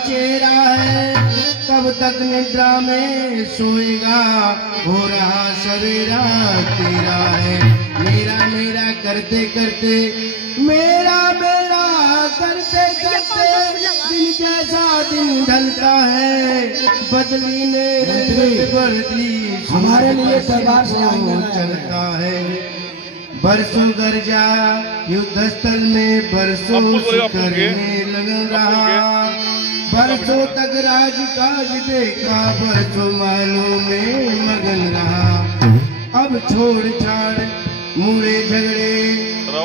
चेहरा है, कब तक निद्रा में सोएगा, हो रहा सवेरा तेरा है। मेरा मेरा करते करते, मेरा मेरा करते करते, दिन जैसा दिन ढलता है, बदली ने बदली हमारे लिए दरबार से चलता है। बरसों गरजा युद्ध स्थल में, बरसों करने लग रहा, बरसों तक राज काज देखा, बरसों मालों में मगन रहा। अब छोड़ छाड़ मुड़े झगड़े,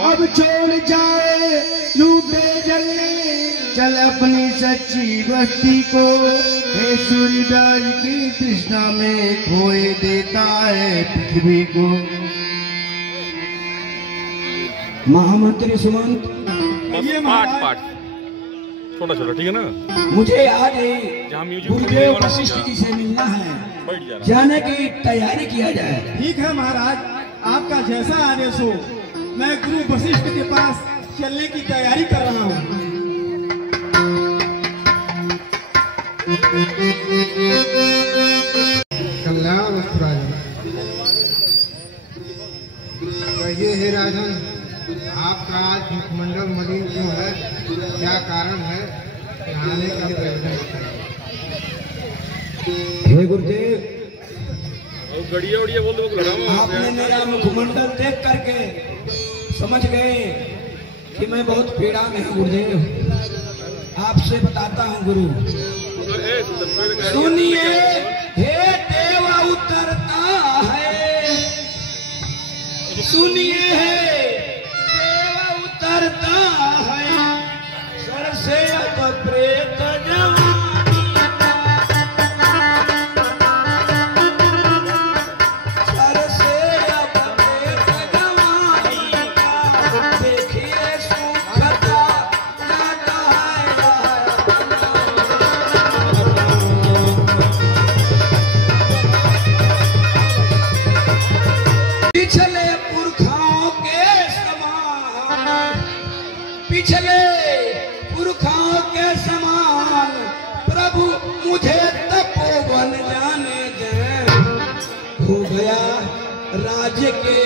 अब छोड़ जाए लूटे झगड़े, चल अपनी सच्ची बस्ती को, हे सूर्यदास की तृष्णा में खोए देता है पृथ्वी को। महामंत्री सुमंत, पाठ छोटा छोटा, ठीक है ना। मुझे आज ही गुरुदेव वशिष्ठ जी से मिलना है, जाने की तैयारी किया जाए। ठीक है महाराज, आपका जैसा आदेश हो। मैं गुरु वशिष्ठ के पास चलने की तैयारी कर रहा हूँ। कल्याण राजन, कहिए हे राजन, आपका आज मुखमंडल मलिन क्यों है? क्या कारण है? नहाने के लिए हे गुरुदेव, गड़िया उड़िया बोल दो। आपने मेरा मुखमंडल देख करके समझ गए कि मैं बहुत पीड़ा में हूँ गुरुदेव। आपसे बताता हूँ गुरु, सुनिए हे देव उतरता है, सुनिए हे देव उतरता है, सर से अब प्रेत जवानी, सर से अब प्रेत जवानी का, देखिए सुखता जाता है। पिछले पुरखाओं के समान, पिछले पुरखाओं के समान, प्रभु मुझे तपोवन जाने दे। हो गया राज्य के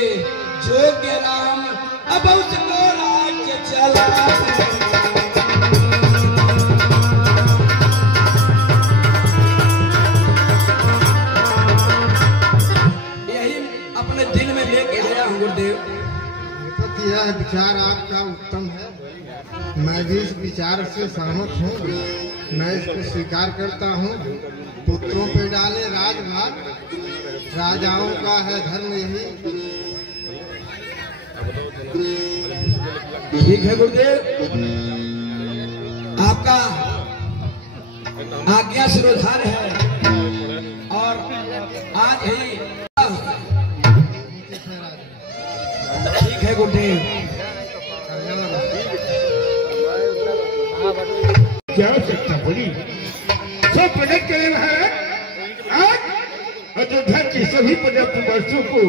जोग्य राम, अब उसको राज्य चला। अपने दिल में लेके आया हूँ गुरुदेव। यह विचार आपका उत्तम है, मैं भी इस विचार से सहमत हूँ। मैं इसको स्वीकार करता हूँ। पुत्रों पे डाले राजभाग, राजाओं का है धर्म यही। ठीक है गुरुदेव, आपका आज्ञा शिरोधार्य है, और आज ही ठीक है गुरुदेव। क्या आवश्यकता पड़ी? सब प्रकट करे महाराज। आज अयोध्या के सभी पर्याप्त वर्षों को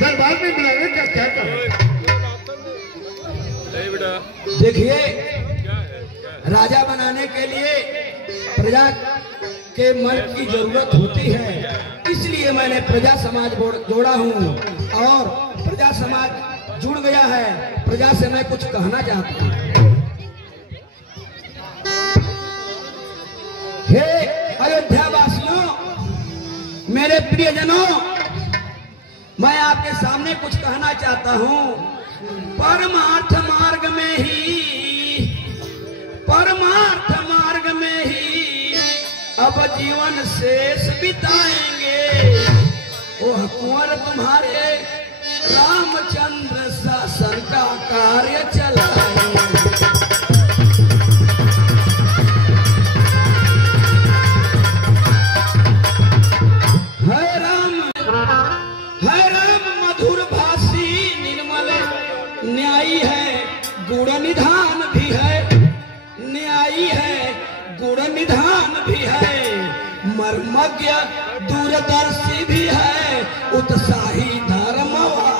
दरबार में बुलाने का क्या कारण? देखिए, राजा बनाने के लिए प्रजा के मन की जरूरत होती है, इसलिए मैंने प्रजा समाज जोड़ा हूँ, और प्रजा समाज जुड़ गया है। प्रजा से मैं कुछ कहना चाहता हूँ। हे अयोध्या वासियों, मेरे प्रियजनों, मैं आपके सामने कुछ कहना चाहता हूँ। परमार्थ मार्ग में ही, परमार्थ मार्ग में ही अब जीवन शेष बिताएंगे। ओह कुंवर तुम्हारे रामचंद्र शासन का कार्य चलाएंगे। है राम मधुर भाषी निर्मल न्यायी है, गुण निधान भी है, न्यायी है, गुण निधान भी है, मर्मज्ञ दूरदर्शी भी है, उत्साही धर्मवान।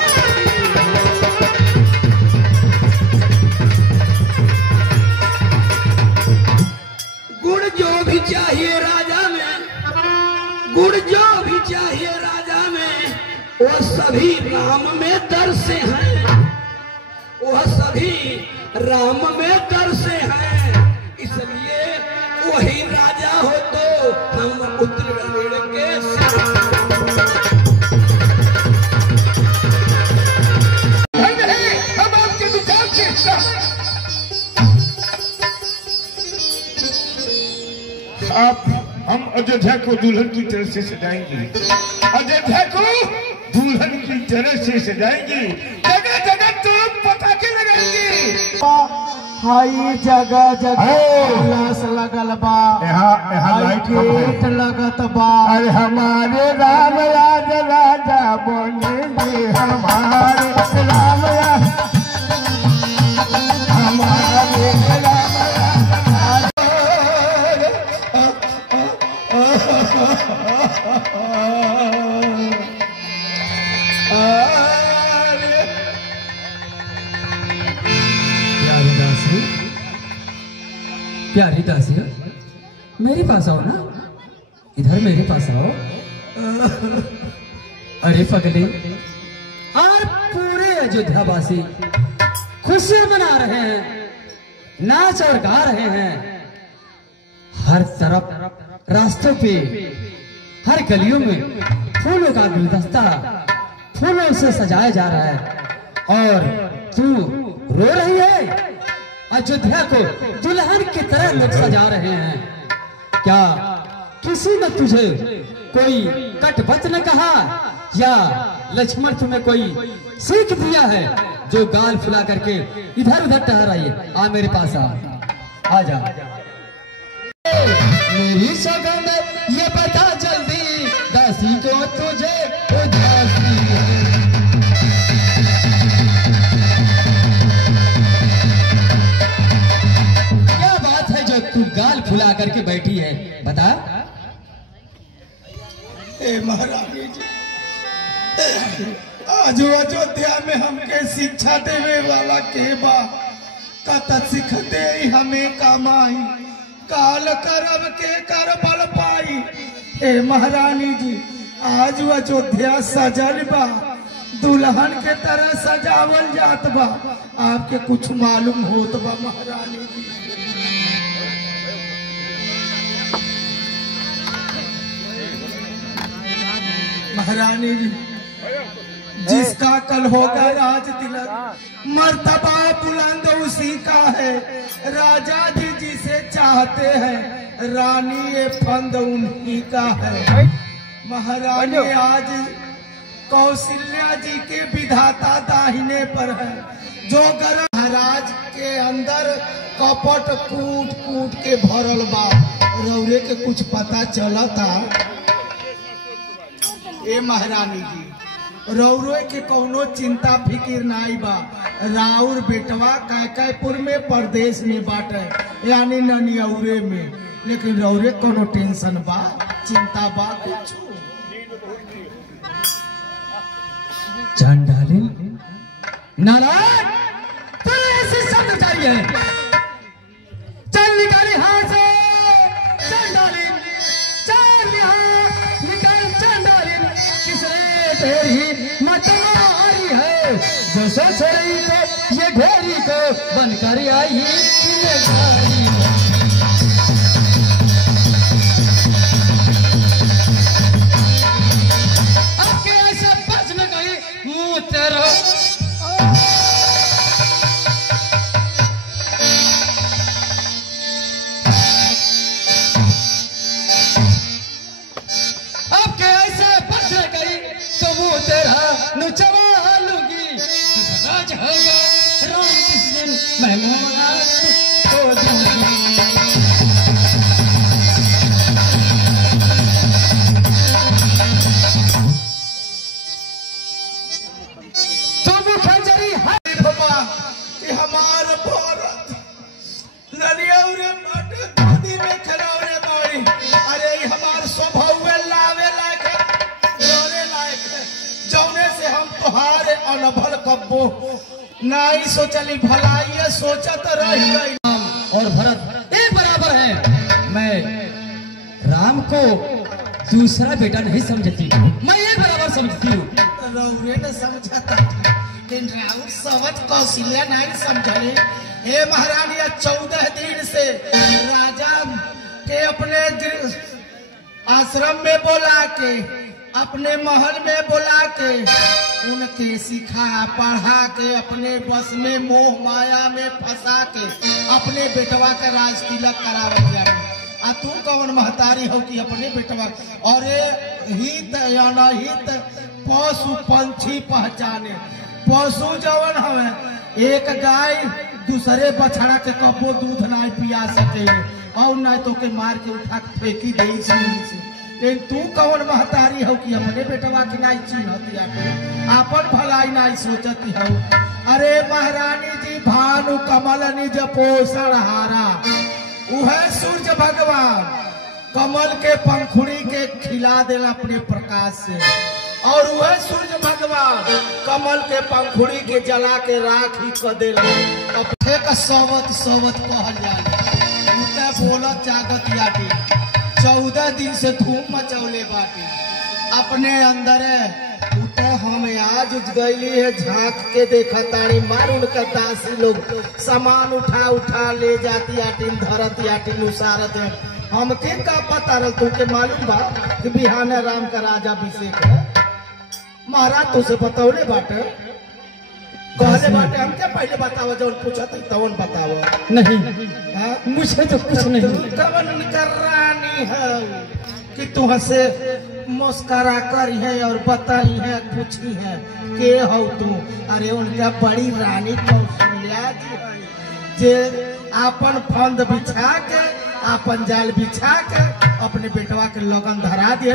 गुण जो सभी राम में दर्शे हैं, वह सभी राम में दर्शे हैं, इसलिए वही राजा हो तो हम उत्तरायण के आप हम अयोध्या को दुल्हन की तरह से सजाएंगे, अयोध्या को दुल्हन की तरह से सजाएंगे, जगह जगह तो पटाखे लगाएंगे। हाई जगह जगह उल्लास लगल बा, यहाँ लाइट गेट लगत बा। अरे हमारे राम राज राजा बनेंगे, हमारे राम राज हमारे राम प्यारी दासी मेरे पास आओ ना, इधर मेरे पास आओ। अरे पगले, और पूरे अयोध्यावासी खुशियां मना रहे हैं, नाच और गा रहे हैं। हर तरफ रास्तों पे, हर गलियों में फूलों का गुलदस्ता फूलों से सजाया जा रहा है, और तू रो रही है। अयोध्या को दुल्हन की तरह लोग सजा रहे हैं। क्या किसी ने तुझे कोई कट वचन कहा, या लक्ष्मण तुम्हें कोई सीख दिया है जो गाल फुला करके इधर उधर टहराइए? आ मेरे पास आ जा। मेरी सगन ये बता जल्दी, दासी को तुझे उदासी है। क्या बात है जो तू गाल फुला करके बैठी है, बता। महारानी जी, आज अयोध्या में हमके शिक्षा देवे वाला के बा, कत सिख दे हमें कमाई, काल करब के कर बल पाई। हे महारानी जी, आज अयोध्या सजल बा, दुल्हन के तरह सजावल जात बा, आपके कुछ मालूम होत बा महारानी जी? महारानी जी, जिसका कल होगा राज तिलक, मर्तबा बुलंद उसी का है। राजा जी जिसे चाहते हैं, रानी ये फंद उन्हीं का है। महारानी आज कौशल्या जी के विधाता दाहिने पर है, जो गर्भ महाराज के अंदर कपट कूट कूट के भरल बा। रौरे के कुछ पता चला था? ए महारानी जी, रौरे के कौनो चिंता फिकिर नाई बा। राउर बेटवा कैकयपुर में परदेश में बाटे, यानी ननियौरे में, लेकिन रौरे कोनो टेंशन बा, चिंता बा कुछ? चांडालिन नालायक, तेरे ऐसे शब्द चाहिए, चल निकाल यहाँ से चांडालिन, चल यहाँ निकाल चांडालिन। किसने तेरी मतवारी है, जो सोच रही थी ये घोड़ी को बनकर आई है। आपके ऐसे बच में गई मुंह तेरा। आपके ऐसे बच में गई तो मुंह तेरा नुचवा लूंगी। राज होगा राम किस दिन मैं को दूंगी। अनभल कब्बो नहीं सोचली भलाई, सोचत रही गई। और भरत एक बराबर है। मैं राम को दूसरा बेटा नहीं समझती, मैं एक बराबर समझती हूँ। रौरे न समझता लेकिन राउर सवत कौशल्या नहीं समझले। हे महारानी 14 दिन से राजा के अपने आश्रम में बुला के अपने महल में बुला के उनके सिखा पढ़ा के अपने बस में मोह माया में फंसा के अपने बेटवा का राज तिलक करावत जाए। आ तू कौन महतारी हो कि अपने बेटवा और हित या न हित पशु पंछी पहचाने। पशु जवन हमें एक गाय दूसरे बछड़ा के कबो दूध नहीं पिया सके और नहीं तो के मार के उठा के फेंकी दे से। लेकिन तू कौन महतारी हो कि अपने बेटवा की नहीं चिन्हती आपन भलाई नहीं सोचती हो। अरे महारानी जी भानु कमल निज पोषण हारा वह सूर्य भगवान कमल के पंखुड़ी के खिला देला अपने प्रकाश से और वह सूर्य भगवान कमल के पंखुड़ी के जला के राख ही कर देला। अब सोवत सोवत कहल जाए बोला चागत याटी 14 दिन से धूम मचौले बाटी अपने अंदर उठे हम आज गईली है झांक के देखा ताड़ी मार उनका दासी लोग सामान उठा उठा ले जाती आटी धरत आटी उसारत है। हमके का पता रह तुमके मालूम बा कि बिहान राम का राजा अभिषेक है। महाराज तुझसे बताओले बाटे कहले बाटे हमके पहले बताओ जब पूछत तवन बताओ। नहीं मुझे तो कुछ नहीं। कवन करानी है कि तुहसे मुस्करा करी है और बताई है पूछी है के हो तू। अरे उनका बड़ी रानी कौशल्या जी है जे आपन फंद बिछा के आपन जाल बिछा के अपने बेटवा के लगन धरा दिए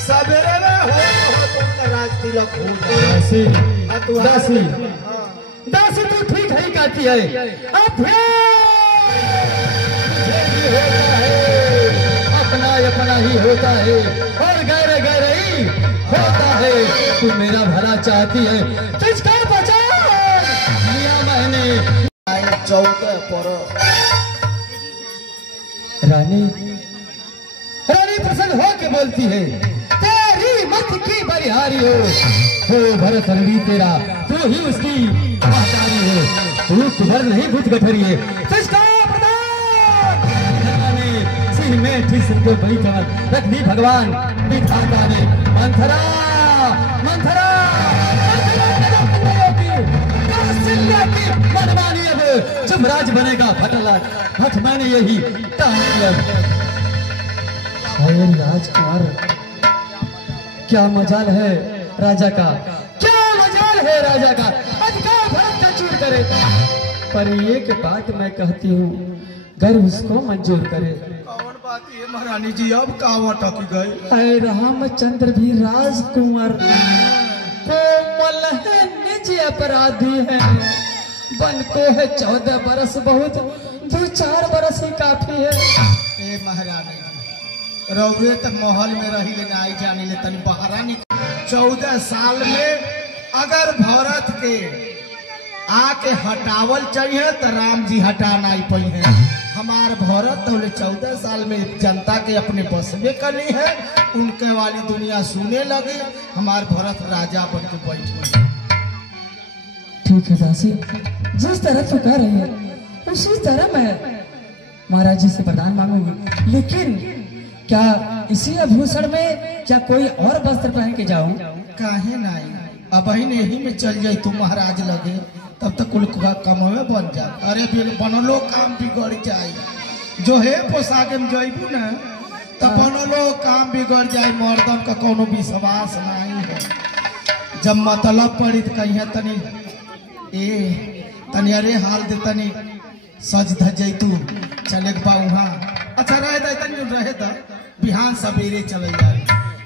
सवेरे में हो तुमका राज तिलक हो दासी दासी तू ठीक है कहती है। अब अपना अपना ही होता है और गैर गैर ही होता है। तू मेरा भला चाहती है किसका बचा लिया मैंने 14 पर रानी रानी प्रसन्न हो के बोलती है तेरी मत की बलिहारी हो भरत रवि तेरा तू ही उसकी महतारी हो। तू कुंवर नहीं भूत गठरी है सिंह में ठीक सिंह को बड़ी कमर रख दी भगवान विधाता ने। मंथरा मंथरा मनमानी अब जमराज बनेगा भटला भट मैंने यही राजकुमार क्या मजाल है राजा का क्या मजाल है राजा का अधिकार भरत का चूर करे। पर एक बात मैं कहती हूँ गर्व उसको मंजूर करे। कौन बात ये महारानी जी अब कावा टक गए। रामचंद्र भी राजकुमार कोमल है निज अपराधी है बन को है 14 बरस बहुत 2-4 बरस ही काफी है। ए महारानी रौरे तक महल में रही ले आई जानी ले तनी बहरा निकल 14 साल में अगर भरत के आके हटावल चाहिए तो राम जी हटा नहीं पाई है। हमार भरत तो 14 साल में जनता के अपने बस में करनी है उनके वाली दुनिया सुने लगी हमार भरत राजा बन के बैठे। ठीक है दासी जिस तरह तू कह रही है उसी तरह मैं महाराज जी से वरदान मांगूंगी। लेकिन क्या इसी आभूषण में क्या कोई और वस्त्र पहन के जाऊं? काहे नहीं अब यही में चल जाए तू महाराज लगे तब तक कुल कम में बन जा। अरे फिर बनलो काम बिगड़ जाए जो है पोशाक में जइबू न तब बनलो काम बिगड़ जाए। मर्दन का कोनो विश्वास नहीं है जब मतलब पड़ी तो कहीं तनी तनी अरे हाल दे तनी सज धज तू चले वहाँ अच्छा रहे तनी रहे बिहान सवेरे चले जाए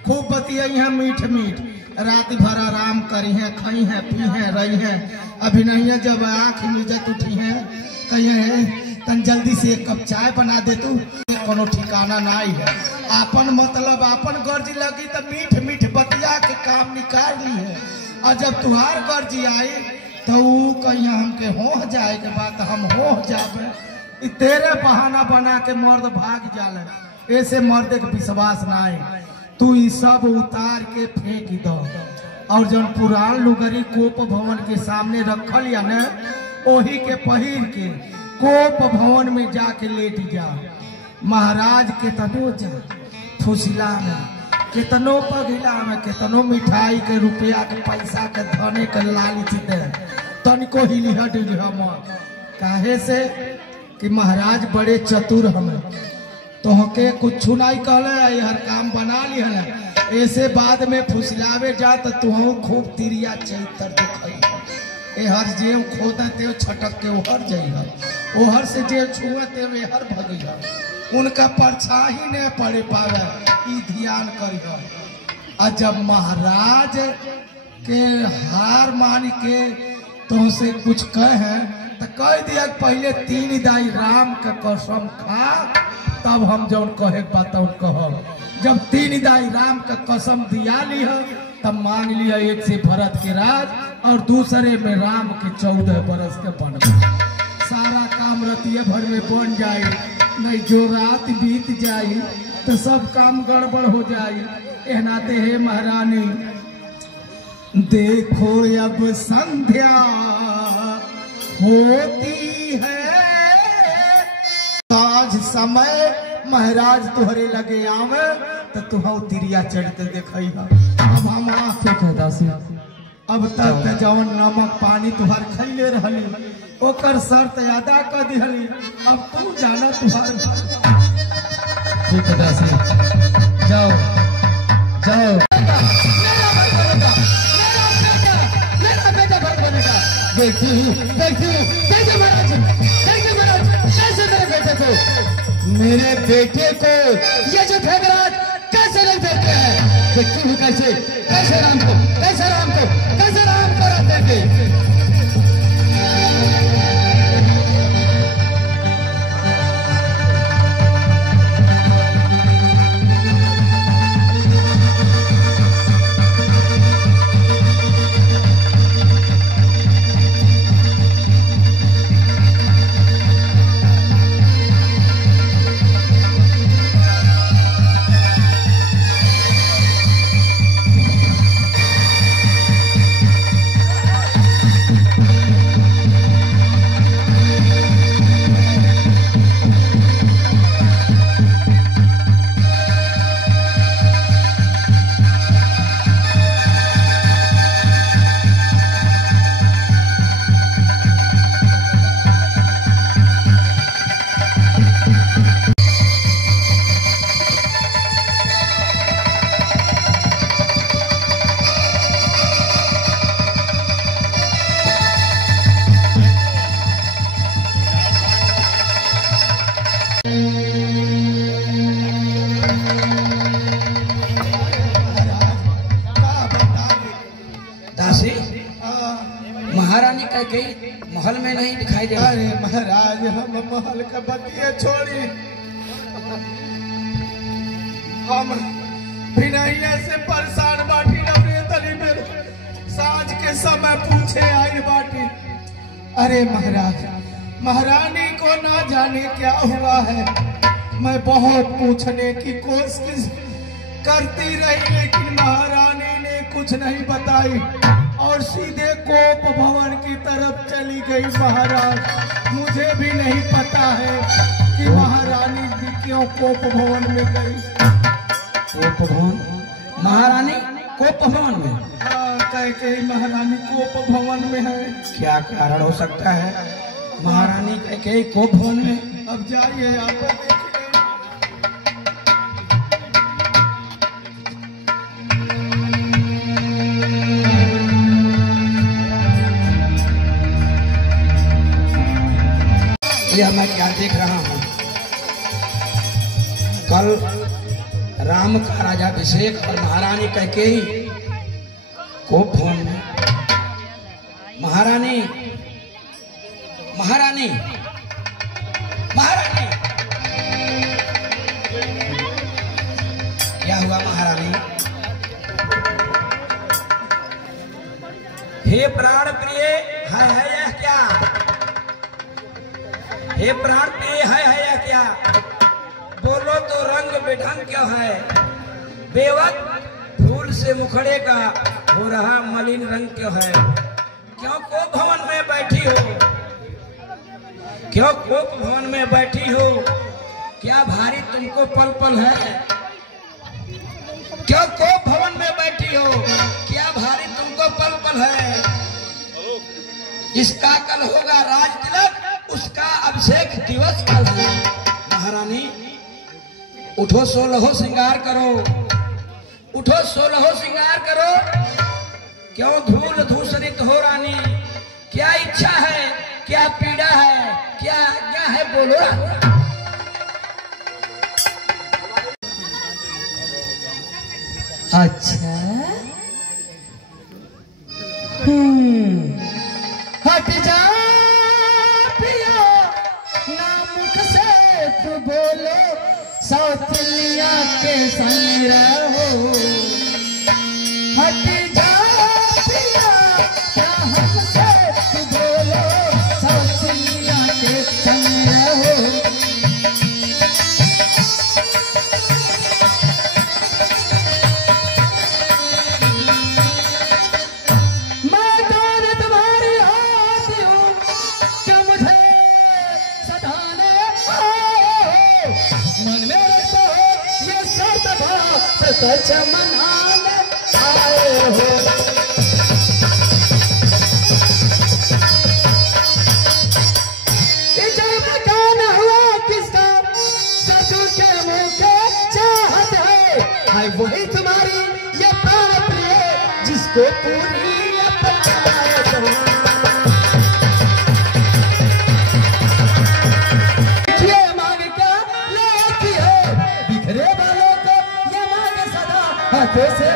खूब बतिया यहाँ मीठ मीठ रात भर आराम करी है खाई है पी है रही है। अभी नहीं है जब आँख मिजत उठी है कहीं है तन जल्दी से एक कप चाय बना दे तू कोनो ठिकाना नहीं है। आपन मतलब आपन गर्जी लगी तो मीठ मीठ बतिया के काम निकाल ली है और जब तुहार गर्जी आई तो कहीं हमके हो जाए के बाद हम हो जाए तेरे बहाना बना के मर्द भाग जाले ऐसे मर्द के विश्वास नहीं। तू ई सब उतार के फेंक दो और जौन पुरान लुगरी कोप भवन के सामने रखल या न ओही के पहिर के कोप भवन में जाके लेट जा। महाराज केतनो जा फुसला में, केतनो पगला में, केतनो मिठाई के रुपया के पैसा के धने के लालच दे, तनिको हिलिहट हम काहे से कि महाराज बड़े चतुर हमें, तो हके कुछ नहीं कहले, हर काम बना ली है। ऐसे बाद में फुसलावे जा तो तू खूब तिरिया चैतर दिखाई। ए हर जेव खोदा ते छटक के ओहर जाइए, ओहर से जेव छुआ ते हर भगिया, उनका परछाई नहीं पड़े पावे, ई ध्यान करिए। और जब महाराज के हार मान के तुमसे कुछ कहे तो कह दिया पहले 3 दाई राम का कसम खा, तब हम जौन कहे बताओ कह। जब 3 दाई राम का कसम दिया लिया तब मान लिया एक से भरत के राज और दूसरे में राम के 14 बरस के बन। सारा काम रतिये भर में बन जाए, नहीं जो रात बीत जाए तो सब काम गड़बड़ हो जाए। कहनाते है महारानी देखो अब संध्या होती है, आज समय महाराज तुहरे लगे आवे तो तुह तिरिया चढ़ते देखई। अब हम दासी अब तक जवन नमक पानी तुहार खैले रहली ओकर शर्त अदा कर दिहली, अब तू जाना तुहार। ठीक है दासी, जाओ जाओ। देखती हूँ कैसे महाराज, कैसे महाराज, कैसे मेरे बेटे को, मेरे बेटे को ये जो ठगराज कैसे नहीं देते हैं। देखती हूँ कैसे कैसे राम को कैसे राम को कैसे राम को रात देते। महारानी कह गई महल में नहीं दिखाई दे। अरे महाराज हम महल का बतिया छोड़ी, हम बिना से परेशान बाटी तली में सांझ के समय पूछे आई बाटी। अरे महाराज महारानी को ना जाने क्या हुआ है, मैं बहुत पूछने की कोशिश करती रही लेकिन महारानी ने कुछ नहीं बताई और सीधे कोप भवन की तरफ चली गई। महाराज मुझे भी नहीं पता है कि महारानी जी क्यों कोप भवन में गई। कोप भवन, महारानी कोप भवन में? हाँ, कह के महारानी कोप भवन में है। क्या कारण हो सकता है महारानी कह के कोप भवन में? अब जाइए यहाँ पर देखिए। यह मैं क्या देख रहा हूँ, कल राम का राजाभिषेक और महारानी कह के ही कोप भवन में। महारानी महारानी महारानी क्या हुआ महारानी? हे प्राण प्रिय है यह क्या? हे प्राण प्रिय है या क्या? बोलो तो रंग बेढंग क्यों है? बेवक्त फूल से मुखड़े का हो रहा मलिन रंग क्यों है? क्यों कोप भवन में बैठी हो? क्यों कोप भवन में बैठी हो? क्या भारी तुमको पल पल है? क्यों कोप भवन में बैठी हो? क्या भारी तुमको पल पल है? इसका कल होगा राज तिलक, उसका अभिषेक दिवस कल है। महारानी उठो, 16 श्रृंगार करो, उठो 16 श्रृंगार करो। क्यों धूल धूसरित हो रानी? क्या इच्छा है, क्या पीड़ा है, क्या आज्ञा है, बोलो रानी। अच्छा, हट जा पिया ना मुख से तू बोलो, सौतलिया के संग रहो। हट जा पिया ना मुख से तू बोलो, सौतलिया के संग रहो। सच मनाने आए हो, जब गाना हुआ किसका ससुर के मुंह के चाहत है वही तुम्हारी ये प्राण प्रिय जिसको पूरी अपनाए हो। से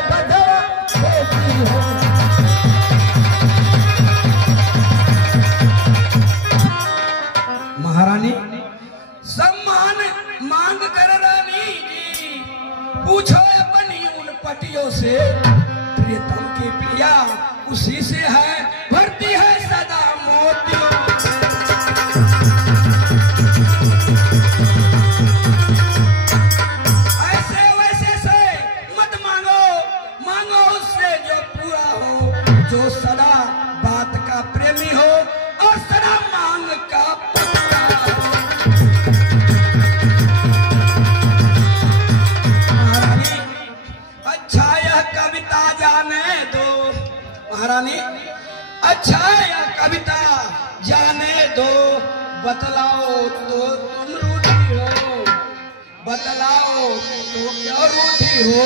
महारानी सम्मान मांग कर रानी जी, पूछो अपनी उन पटियों से, प्रियतम की प्रिया उसी से है, भरती है सदा मोतियों। जो सदा बात का प्रेमी हो और सदा मांग का पक्का हो। महारानी अच्छा यह कविता जाने दो, महारानी अच्छा यह कविता जाने दो। बतलाओ तो तुम रूठी हो, बतलाओ तो क्या रूठी हो?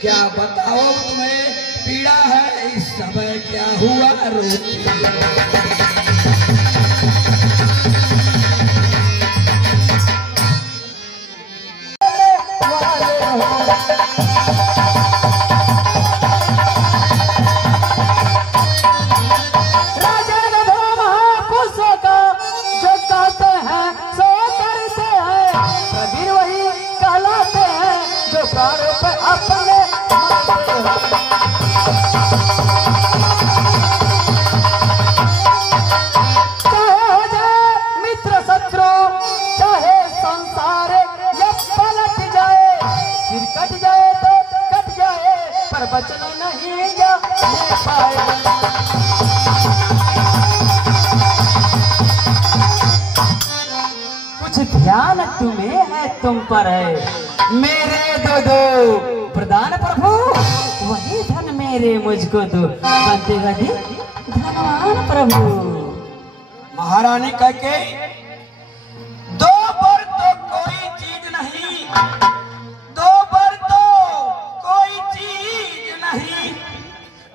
क्या बताओ तुम्हें पीड़ा है इस समय, क्या हुआ रोती? राजा महापुरुषों का जो कहते हैं सो करते हैं, कबीर वही कहलाते हैं जो प्राणों पर अपने चाहे हो जाए मित्र शत्रु, चाहे संसार या पलट जाए, सिर कट जाए तो कट जाए पर बचना नहीं जा पाए। कुछ ध्यान तुम्हें है तुम पर है, मेरे दो प्रधान प्रभु वही धन मेरे मुझको दो, बनते गति धनवान प्रभु। महारानी कहके दो पर तो कोई चीज नहीं, दो पर तो कोई चीज नहीं,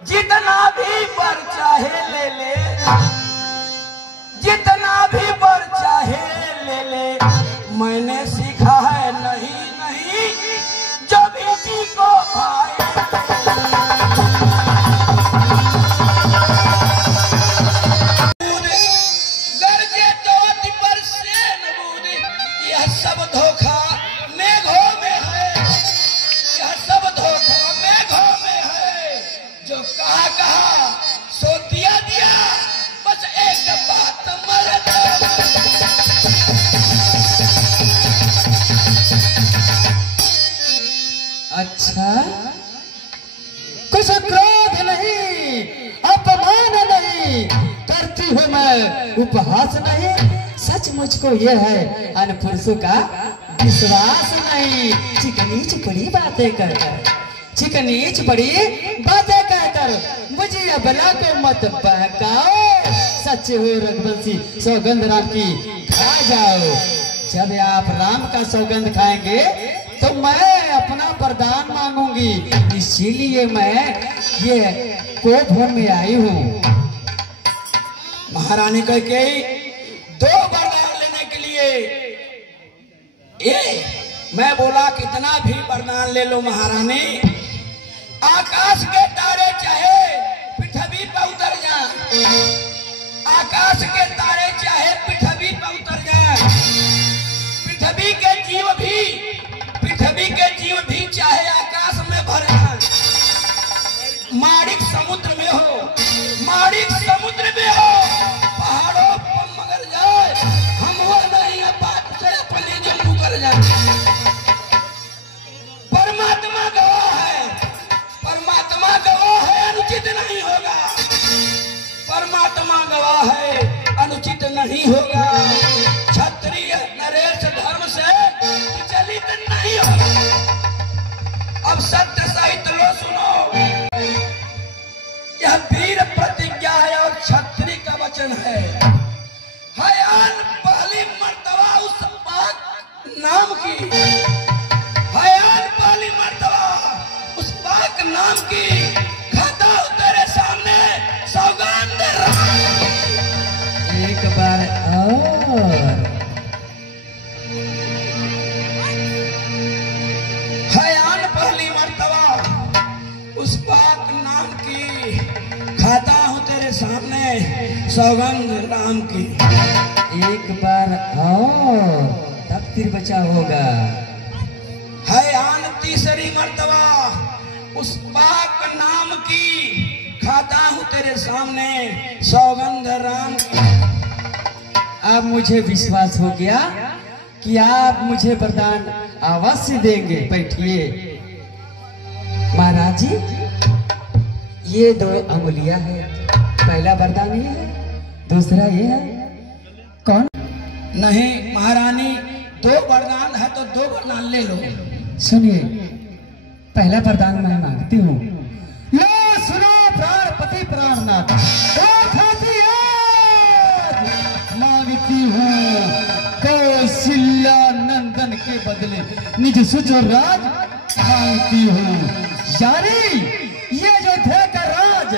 जितना भी बर चाहे ले ले, जितना भी बर चाहे ले ले। मैंने सीखा है नहीं नहीं जो भी जी को भाई। गरजे तो अति पर से नबूद, यह सब धोखा मेघों में है, यह सब धोखा मेघों में है। जो कहा कहा सो दिया दिया, बस अच्छा, कुछ क्रोध नहीं, अपमान नहीं करती हूँ मैं, उपहास नहीं। सच मुझको यह है अनपुरुषों का विश्वास नहीं। चिकनी चिकनी बातें कहकर, चिकनी चिकनी बातें कहकर मुझे अबला को मत बहकाओ। सच हो रघुवंशी सौगंध राम की खा जाओ। जब आप राम का सौगंध खाएंगे तो मैं अपना वरदान मांगूंगी, इसीलिए मैं ये कोपवन में आई हूँ। महारानी कैकेयी 2 वरदान लेने के लिए, ये मैं बोला कितना भी वरदान ले लो महारानी, आकाश के तारे चाहे पृथ्वी पर उतर जाए, आकाश के तारे चाहे पृथ्वी पर उतर जाए, पृथ्वी के जीव भी चाहे आकाश में भर जाए, माणिक समुद्र में हो, माणिक समुद्र में हो, पहाड़ों पर मगर जाए, हम वो नहीं बात से अपने जो मुकर जाए। परमात्मा गवाह है, परमात्मा गवाह है, अनुचित नहीं होगा। परमात्मा गवाह है, अनुचित नहीं होगा। क्षत्रिय नरेश धर्म से विचलित नहीं होगा। अब सत्य सहित लो सुनो, यह वीर प्रतिज्ञा है और क्षत्रिय का वचन है। हयान पहली मर्तबा उस पाक नाम की, हयान पहली मर्तबा उस पाक नाम की खाता हूं तेरे सामने सौगंध राम। एक बार और हयान पहली मर्तबा उस पाक नाम की खाता हूं तेरे सामने सौगंध राम की। एक बार और तब फिर बचा होगा। हयान तीसरी मर्तबा उस पाक नाम की खाता हूं तेरे सामने सौगंध राम की। अब मुझे विश्वास हो गया कि आप मुझे वरदान अवश्य देंगे। बैठिए महाराज जी, ये 2 अंगुलियां है, पहला वरदान ये है, दूसरा ये है। कौन? नहीं महारानी, 2 वरदान है तो 2 वरदान ले लो। सुनिए, पहला वरदान मैं मांगती हूँ। लो सुनो प्राणपति प्राणनाथ, मांगती हूँ कौशल्या नंदन के बदले निज सुच और राज मांगती हूँ। यारी ये जो थे का राज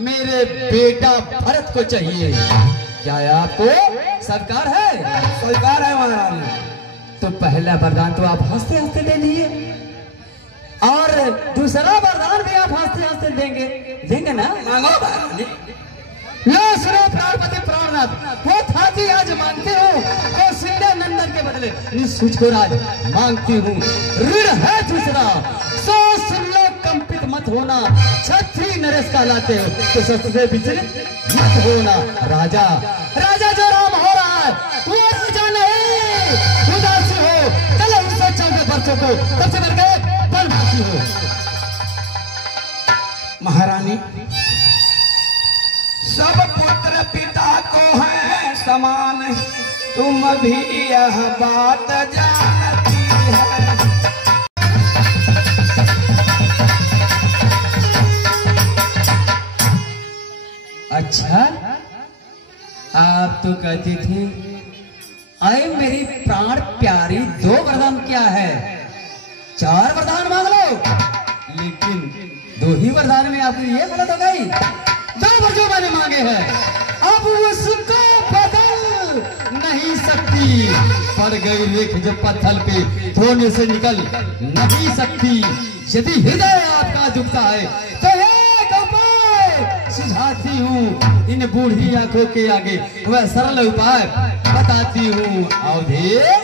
मेरे बेटा भरत को चाहिए। क्या आपको सरकार है? सरकार है महारानी। तो पहला वरदान तो आप हंसते हंसते दे दिए, और दूसरा वरदान भी आप हंसते हंसते देंगे, देंगे ना? मांगो महारानी। लो सुनो प्राणपति प्राणनाथ, वो था कि आज मांगती हूँ कौशल्या नंदन के बदले निज को राज मांगती हूँ। ऋण है दूसरा, सो सुन लो कंपित मत होना। क्षत्रिय नरेश कहलाते हो तो शस्त्र से विचलित मत होना। राजा राजा जो राम हो रहा है वो राजा नहीं, उदासी हो। चलो उससे 14 बच्चों को सबसे बढ़ गए बनवाती हो। महारानी, सब पुत्र पिता को है समान, तुम भी यह बात जानती है। अच्छा, आप तो कहती थी अरे मेरी प्राण प्यारी 2 वरदान क्या है, 4 वरदान मांग लो, लेकिन 2 ही वरदान में आपकी ये गलत हो गई। 2 जो मैंने मांगे हैं अब उसको बदल नहीं सकती। पड़ गई रेख जब पत्थर पे धोने से निकल नहीं सकती। यदि हृदय आपका झुकता है तो एक उपाय सुझाती हूँ। इन बूढ़ी आंखों के आगे वह सरल उपाय बताती हूँ। अवधेश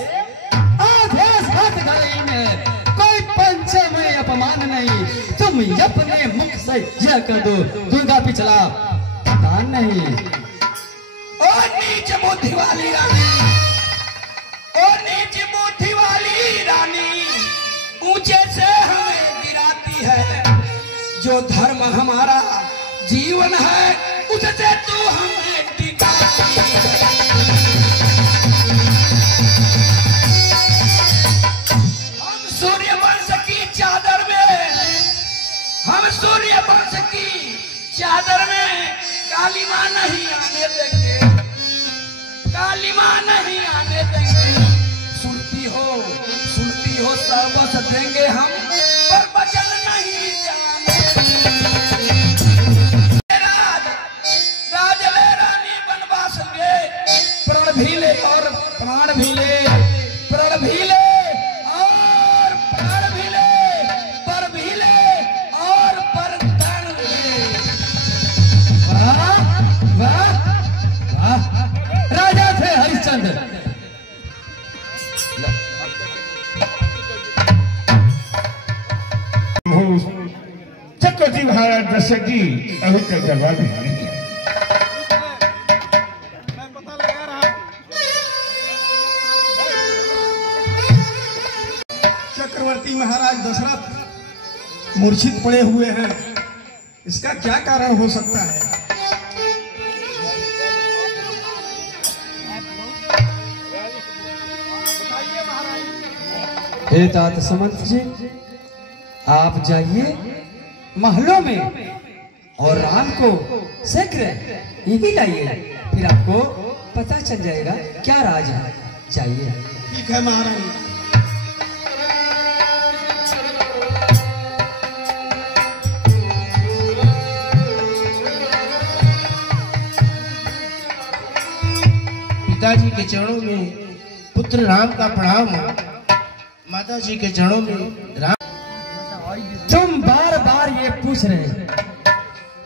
अवधेश हाथ घड़ी में कोई पंचे में अपमान नहीं। तुम अपने मुख से यह कर दो, दुर्गा पिछला पता नहीं। ओ नीच बुद्धि वाली रानी, ओ नीच बुद्धि वाली रानी, ऊंचे से हमें गिरा जो धर्म हमारा जीवन है उससे तू हमें टिका। हम सूर्य वंश की चादर में, हम सूर्य वंश की चादर में काली मां नहीं आने देंगे, काली मां नहीं आने देंगे। सुनती हो सर्वस देंगे हम, पर वचन नहीं जाने। राज ले रानी बनवास ले, प्रण भी ले और प्राण भी ले, प्रण भी ले और प्राण भी ले, पर भी ले और परतन ले। वाह वाह वाह, राजा थे हरिश्चंद्र। चक्रवर्ती महाराज दशरथ जी अभी तक जवाब नहीं दिया। चक्रवर्ती महाराज दशरथ मूर्छित पड़े हुए हैं, इसका क्या कारण हो सकता है? हे तात समंत जी, आप जाइए महलों में और राम को शीघ्र यही लाइए, फिर आपको पता चल जाएगा क्या राज है। जाइए। ठीक है महारानी। पिताजी के चरणों में पुत्र राम का प्रणाम, माता जी के चरणों में राम। तुम बार बार ये पूछ रहे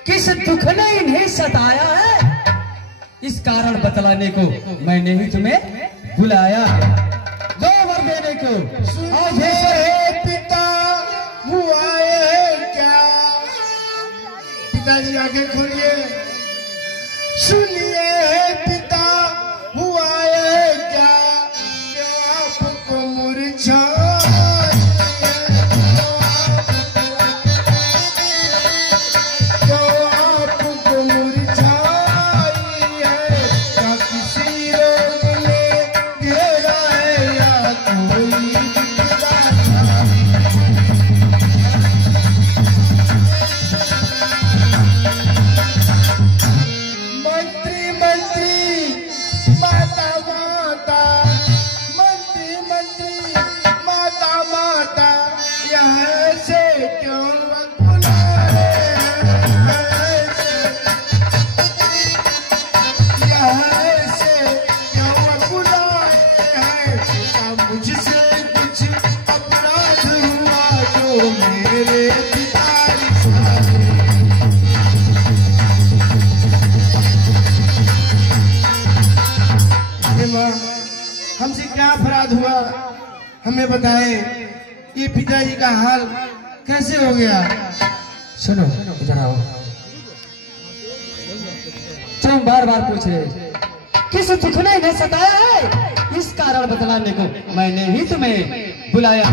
किस दुख ने इन्हें सताया है, इस कारण बतलाने को मैंने ही तुम्हें बुलाया है। दो वर देने को। सुनिए पिता हुआ है क्या? पिताजी आंखें खोलिए। सुनिए पिता हुआ है क्या? क्या आपको मुरझा हमसे क्या अपराध हुआ, हमें बताए। ये पिताजी का हाल कैसे हो गया? सुनो इधर आओ। तुम बार बार पूछ रहे किस दुख ने इन्हें सताया है, इस कारण बतलाने को मैंने ही तुम्हें बुलाया।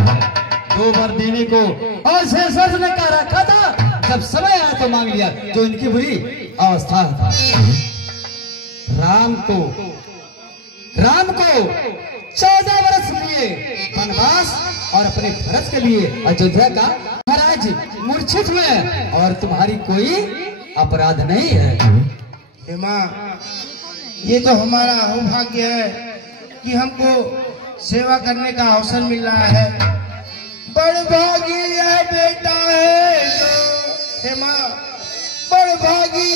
दो बार देने को और शेषराज ने कहा रखा था, जब समय आया तो मांग लिया। जो इनकी बुरी अवस्था था, राम को 14 वर्ष लिए वनवास और अपने भरत के लिए अयोध्या का महाराज मूर्छित हुए, और तुम्हारी कोई अपराध नहीं है। हे माँ, ये तो हमारा सौभाग्य है कि हमको सेवा करने का अवसर मिल रहा है। बड़भागी यह बेटा है जो, हे माँ, बड़भागी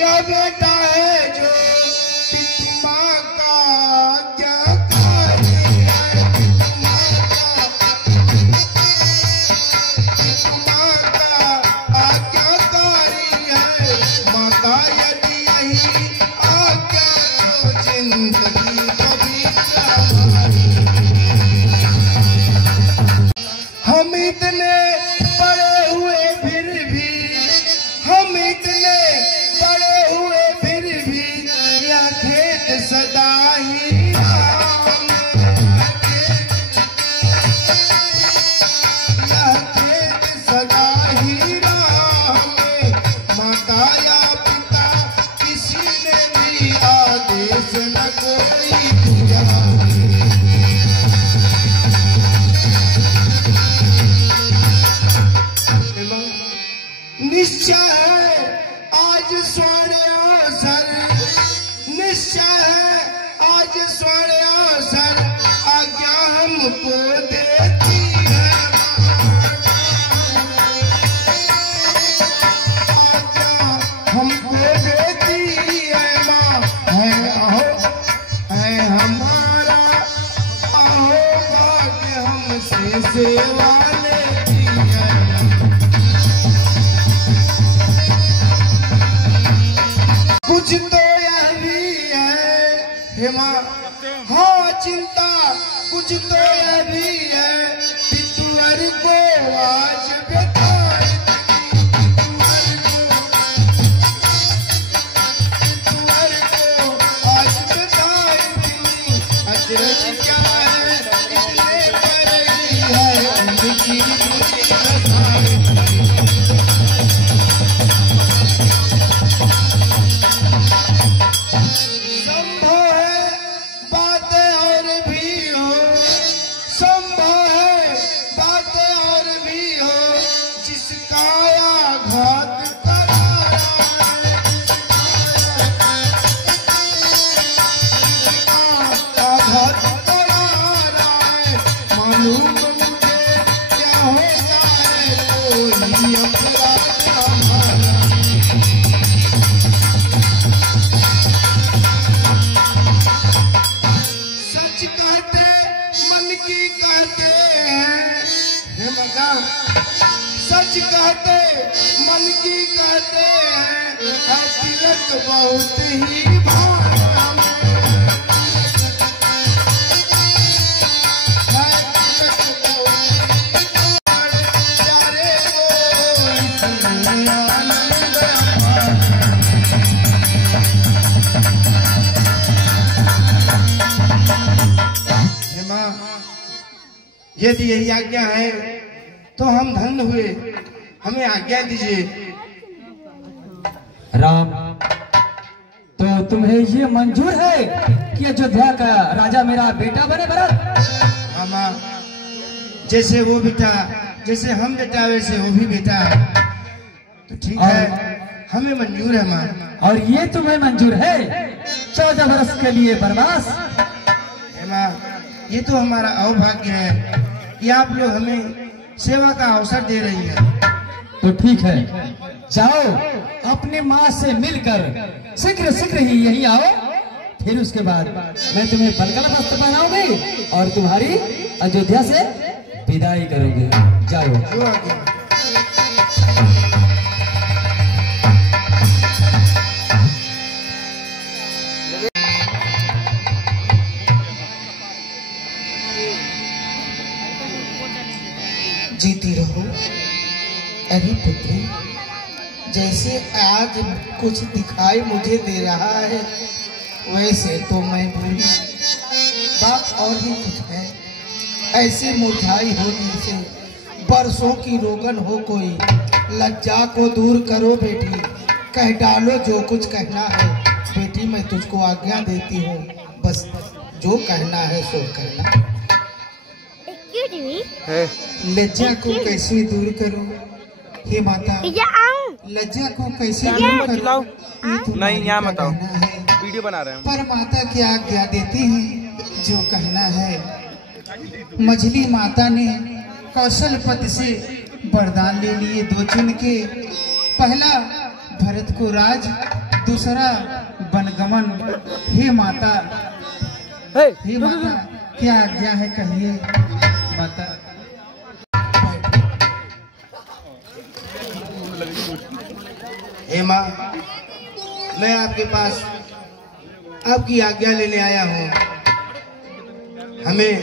यह बेटा है जो पिता का आज्ञाकारी है। पिता का आज्ञाकारी है। माता यदि यही आज्ञा तो जिंदगी पवित्र हमारी। हम इतने बड़े हुए फिर भी, हम इतने बड़े हुए फिर कोई पूजा निश्चय है आज स्वर्ण अवसर निश्चय है आज स्वर्ण अवसर आज्ञा हमको देती है आज्ञा हमको देती है माँ है हमारा आहो भाग्य हमसे सेवा लेती है कुछ तो यह भी है माँ हाँ चिंता कुछ तो यह भी है पितुअर को आज बताए पितुअर को आज बताए अचरज क्या है इतने कर रही है उनकी सच कहते मन की कहते हैं तिलक बहुत ही भारा में तिलक बहुत प्यारे माँ यदि यही आज्ञा है तो हम धन्य हुए हमें आज्ञा दीजिए राम तो तुम्हें ये मंजूर है कि अयोध्या का राजा मेरा बेटा बने भरत? हाँ माँ जैसे वो बेटा जैसे हम बेटा वैसे वो भी बेटा है तो ठीक है हमें मंजूर है माँ। और ये तुम्हें मंजूर है 14 वर्ष के लिए वनवास? माँ ये तो हमारा अभाग्य है कि आप लोग हमें सेवा का अवसर दे रही है। तो ठीक है जाओ अपने माँ से मिलकर शीघ्र शीघ्र ही यहीं आओ फिर उसके बाद मैं तुम्हें बलगला वस्त्र पहनाऊंगी और तुम्हारी अयोध्या से विदाई करूंगी। जाओ। जीती रहो अरे पुत्री जैसे आज कुछ दिखाई मुझे दे रहा है वैसे तो मैं भूली बात और भी कुछ है ऐसी मुरझाई होने से बरसों की रोगन हो कोई लज्जा को दूर करो बेटी कह डालो जो कुछ कहना है बेटी मैं तुझको आज्ञा देती हूँ बस जो कहना है सो कहना। लज्जा को कैसे दूर करो हे माता लज्जा को कैसे दूर करो नहीं यहाँ बताओ वीडियो बना रहे हैं पर माता क्या आज्ञा देती है जो कहना है। मझली माता ने कौशलपति से वरदान ले लिए 2 चुन के पहला भरत को राज दूसरा वनगमन। हे माता क्या आज्ञा है कहिए माता। हे माँ मैं आपके पास आपकी आज्ञा लेने आया हूँ। हमें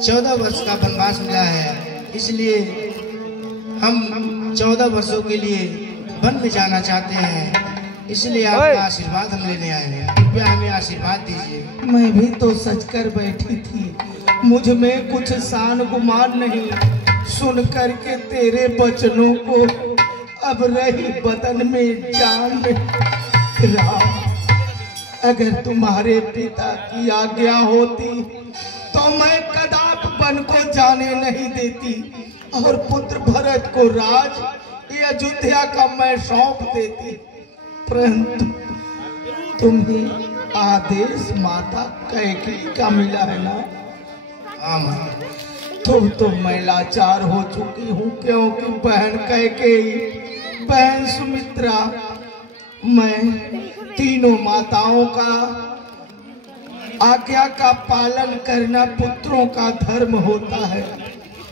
14 वर्ष का वनवास मिला है इसलिए हम 14 वर्षों के लिए वन में जाना चाहते हैं इसलिए आपका आशीर्वाद हम लेने आए हैं। कृपया हमें आशीर्वाद दीजिए। मैं भी तो सच कर बैठी थी मुझ में कुछ शान गुमान नहीं सुन करके तेरे बचनों को अब रही बदन में जान राम अगर तुम्हारे पिता की आज्ञा होती तो मैं कदाप वन को जाने नहीं देती और पुत्र भरत को राज ये अयोध्या का मैं सौंप देती, परंतु तुम्हें आदेश माता कैकेयी का मिला है ना। तुम तो मैं लाचार हो चुकी हूँ, क्योंकि बहन कैकेयी, बहन सुमित्रा, मैं तीनों माताओं का आज्ञा का पालन करना पुत्रों का धर्म होता है।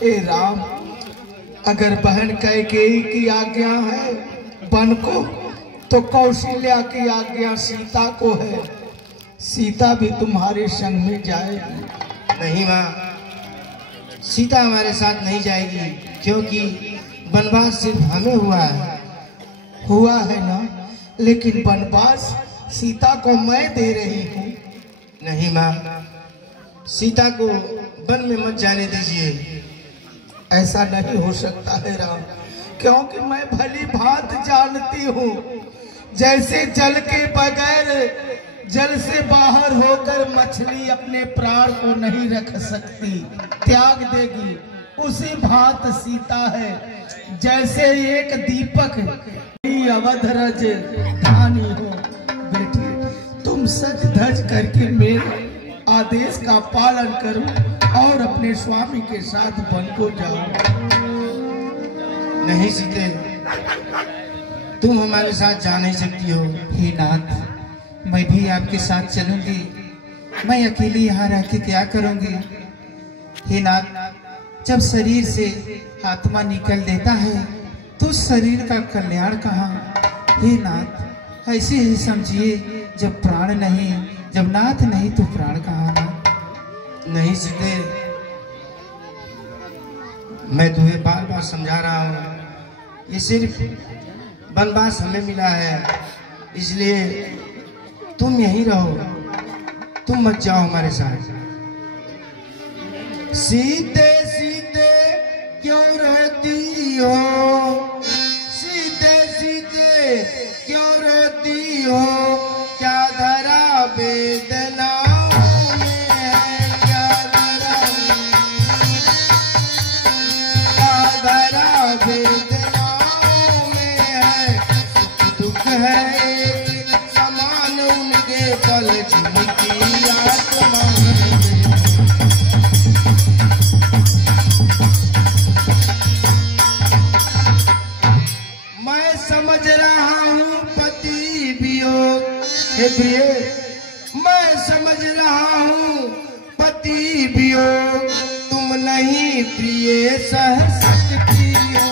ए राम, अगर बहन कैकेयी की आज्ञा है वन को, तो कौशल्या की आज्ञा सीता को है। सीता भी तुम्हारे संग में जाएगी। नहीं माँ, सीता हमारे साथ नहीं जाएगी, क्योंकि वनवास सिर्फ हमें हुआ है ना, लेकिन वनवास सीता को मैं दे रही हूँ। नहीं माँ, सीता को वन में मत जाने दीजिए। ऐसा नहीं हो सकता है राम, क्योंकि मैं भली भांत जानती हूँ, जैसे जल के बगैर, जल से बाहर होकर मछली अपने प्राण को नहीं रख सकती, त्याग देगी, उसी भांत सीता है। जैसे एक दीपक अवधरज धानी हो। बेटी, तुम सज धज करके मेरे आदेश का पालन करो और अपने स्वामी के साथ वन को जाओ। नहीं सीते, तुम हमारे साथ जा नहीं सकती हो। हे नाथ, मैं भी आपके साथ चलूंगी। मैं अकेली यहाँ रह के क्या करूंगी? हे नाथ, जब शरीर से आत्मा निकल देता है तो शरीर का कल्याण कहाँ? हे नाथ, ऐसे ही समझिए, जब प्राण नहीं, जब नाथ नहीं तो प्राण कहाँ ना? नहीं सीते, मैं तुम्हें बार बार समझा रहा हूँ, ये सिर्फ वनवास हमें मिला है, इसलिए तुम यहीं रहो, तुम मत जाओ हमारे साथ। सीते सीते क्यों रहती हो, सीते सीते क्यों रोती हो, क्या धरा वेदनाओं में है, क्या धरा वेदनाओं में है, सुख दुख है एक समान उनके पल झुमकी आत्मा में। मैं समझ रहा हूँ पति वियोग, हे प्रिय, मैं समझ रहा हूँ पति वियोग, तुम नहीं प्रिय सह सकती हो,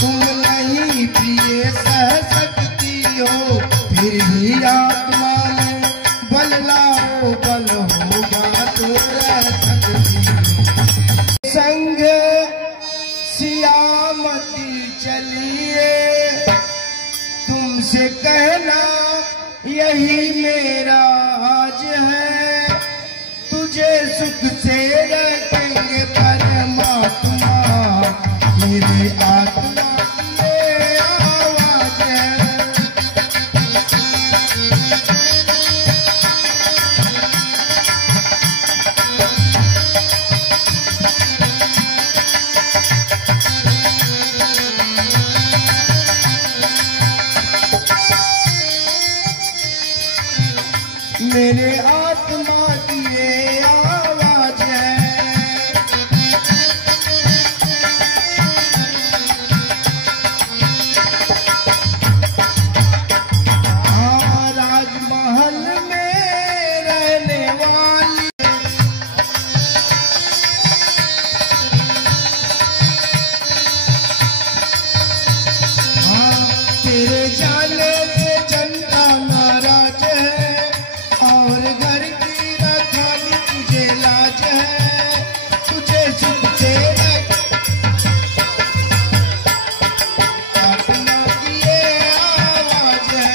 तुम नहीं प्रिय सह सकती हो, फिर भी आत्मा में बल लाओ, बल होगा तो रह सकती हो। संग सियामती चलिए, तुमसे कहना यही मेरा आज है, तुझे सुख से रखेंगे परमात्मा, मेरे आत्मा की आवाज है। मेरे आत्मा की ये आवाज है, हाँ, राजमहल में रहने वाली, हाँ, तेरे जाने से जनता नाराज है, और घर की रखवाली तुझे लाज है, तुझे सुख से आत्मा की ये आवाज है।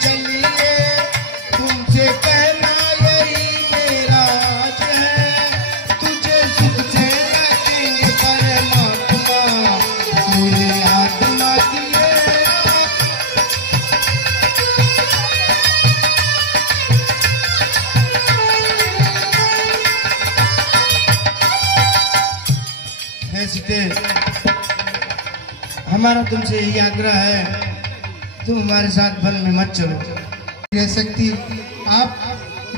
चलिए सीते, हमारा तुमसे यही आग्रह है, तुम हमारे साथ वन में मत चलो। रह सकती, आप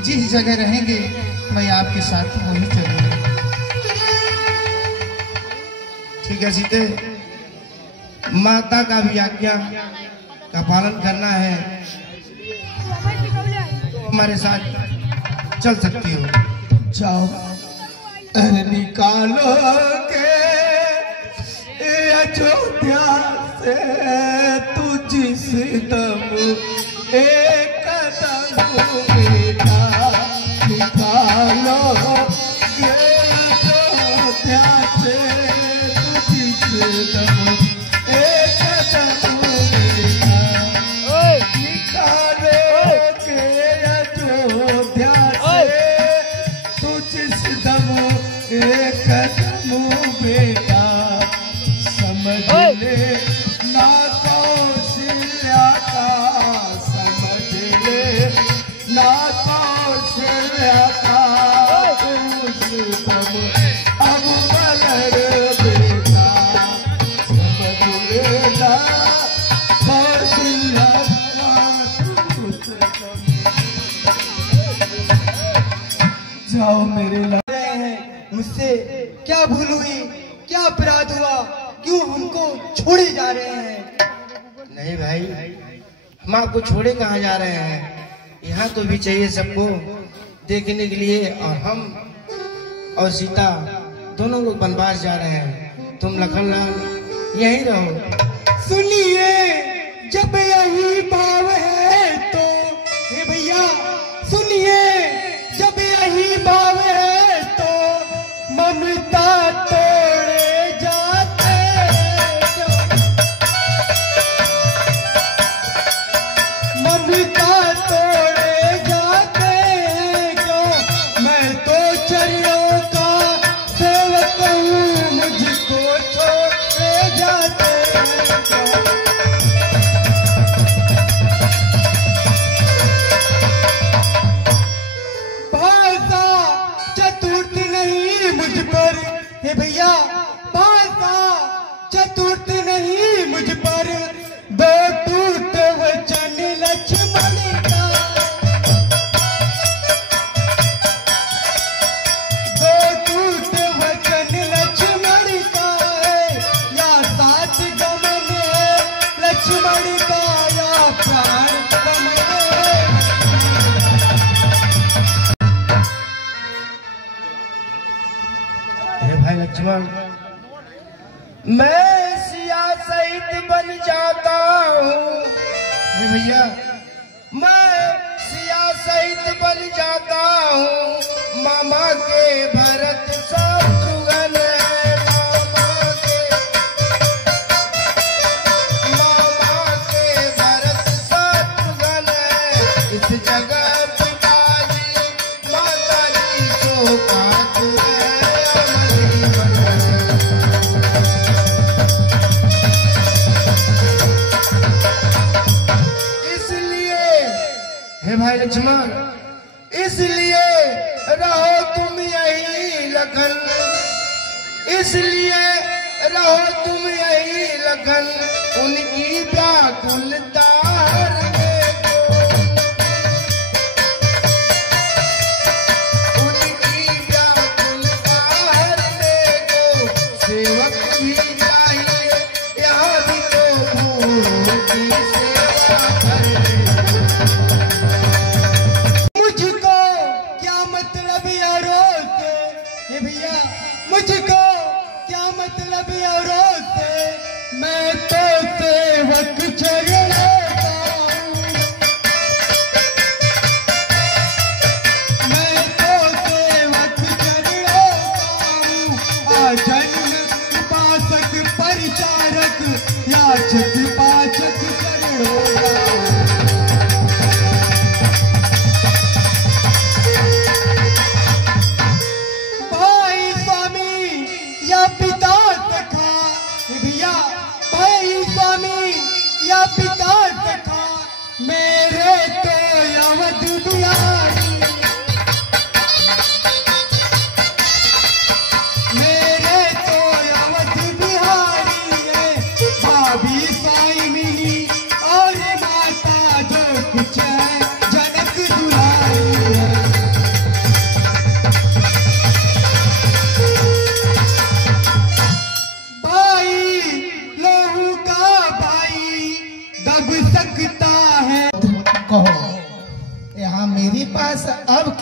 जिस जगह रहेंगे मैं आपके साथ वहीं चलूंगा। ठीक है सीते, माता का भी आज्ञा का पालन करना है तो हमारे साथ चल सकती हो। जाओ। अरे निकालो के अयोध्या से तू जिस दम एक कदम बेटा, निकालो के अयोध्या से तू जिस दम एक कदम बेटा, निकालो के अयोध्या से तू जिस दम एक कदम बेटा, समझ ले ना कौशल्या का, समझ ले ना कौशल्या का, उस दम अब बलर बेटा, समझ ले ना कौशल्या का, उस दम। जाओ मेरे लाल, मुझसे क्या भूल हुई, क्या अपराध हुआ, क्यों हमको छोड़े जा रहे हैं? नहीं भाई, हम आपको छोड़े कहाँ जा रहे हैं, यहाँ तो भी चाहिए सबको देखने के लिए, और हम और सीता दोनों लोग वनवास जा रहे हैं, तुम लखनलाल यहीं रहो। सुनिए जब यही भाव है तो, हे भैया सुनिए जब यही भाव है तो, ममता तोड़े जाते क्यों, ममता तोड़े जाते हैं क्यों, मैं तो चरियों का सेवक हूँ, मुझको छोड़े जाते हैं क्यों। भाषा चतुर्थी नहीं मुझ पर, हे भैया भाषा चतुर्थी नहीं मुझ पर, दो टूट वचन लक्ष्मण का, दो टूट वचन लक्ष्मण का है, या साथ गमन है लक्ष्मण का, या प्राण गमन है। हे भाई लक्ष्मण, मैं सिया सहित बन जाता हूँ, हे भैया मैं सिया सहित बन जाता हूँ, मामा के भरत शत्रुघ्न है, मामा के भरत शत्रुघ्न है, इस जगह पिताजी माताजी शोकात है। हे भाई लक्ष्मण, इसलिए रहो तुम यही लखन, इसलिए रहो तुम यही लखन, उनकी व्याकुलता हरने को, उनकी व्याकुलता हरने को, सेवक भी चाहिए यहाँ भी तो भूल की सेवा करने। मुझको क्या मतलब यारों से, हे भैया मुझको क्या मतलब यारों से, मैं तो सेवक चरणों का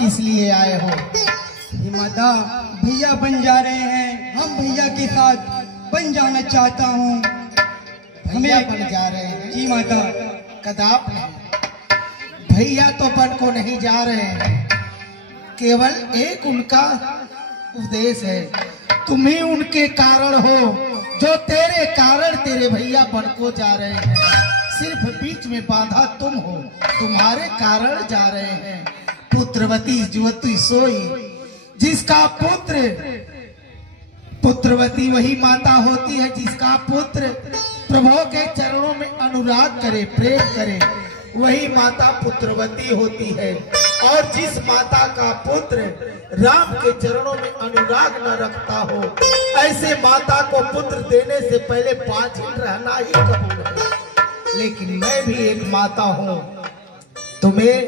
किस लिए आए हो? माता भैया बन जा रहे हैं, हम भैया के साथ बन जाना चाहता हूँ। भैया बन जा रहे हैं? जी माता। कदाप नहीं, भैया तो बन को नहीं जा रहे हैं, केवल एक उनका उपदेश है। तुम ही उनके कारण हो, जो तेरे कारण तेरे भैया बन को जा रहे हैं। सिर्फ बीच में बाधा तुम हो, तुम्हारे कारण जा रहे हैं। पुत्रवती जुवती सोई, जिसका पुत्रवती वही माता होती है जिसका पुत्र प्रभु के चरणों में अनुराग करे, प्रेम करे, वही माता पुत्रवती होती है। और जिस माता का पुत्र राम के चरणों में अनुराग न रखता हो, ऐसे माता को पुत्र देने से पहले 5 दिन रहना ही कबूल है। लेकिन मैं भी एक माता हूँ, तुम्हें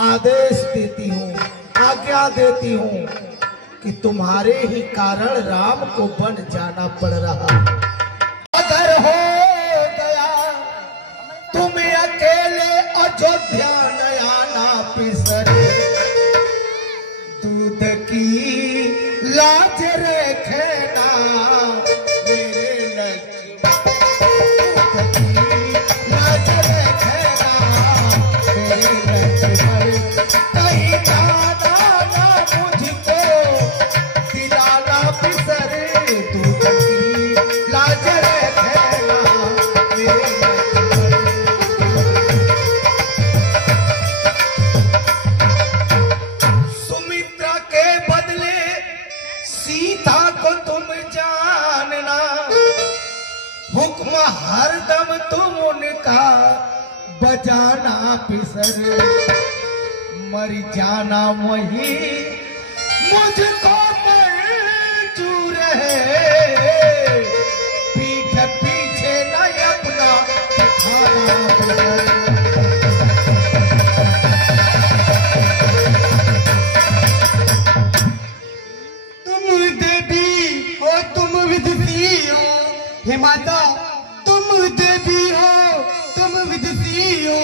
आदेश देती हूँ, आज्ञा देती हूँ कि तुम्हारे ही कारण राम को वन जाना पड़ रहा। अगर हो गया तुम अकेले अयोध्या नयाना पिसरे, दूध की लाज रखना मेरे लक्ष्मण, लाज रखना मेरे लक्ष्मण, कहीं जाना ना मुझको दिलाना पिसरे, दूध की लाज रखना मेरे लक्ष्मण। सुमित्रा के बदले सीता को तुम जानना, हुक्म हरदम तुम उनका बजाना पिसर, मर जाना वही मुझको मंजूर है, पीठ पीछे न अपना दिखाना पिसर। हे माता तुम देवी हो, तुम विदुषी हो,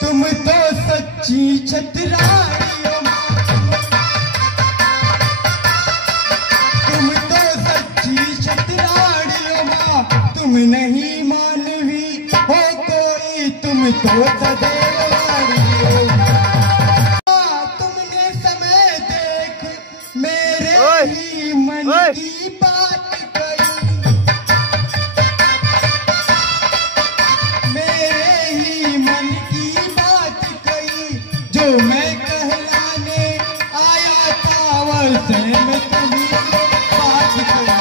तुम तो सच्ची छतरानी हो, तुम तो सच्ची छतरानी हो माँ, तुम नहीं मानवी हो कोई, तुम तो सदैव वाणी हो। तुमने समय देख मेरे ही मन की बात कही, जो मैं कहलाने आया था वैसे में तुम्ही बात करी।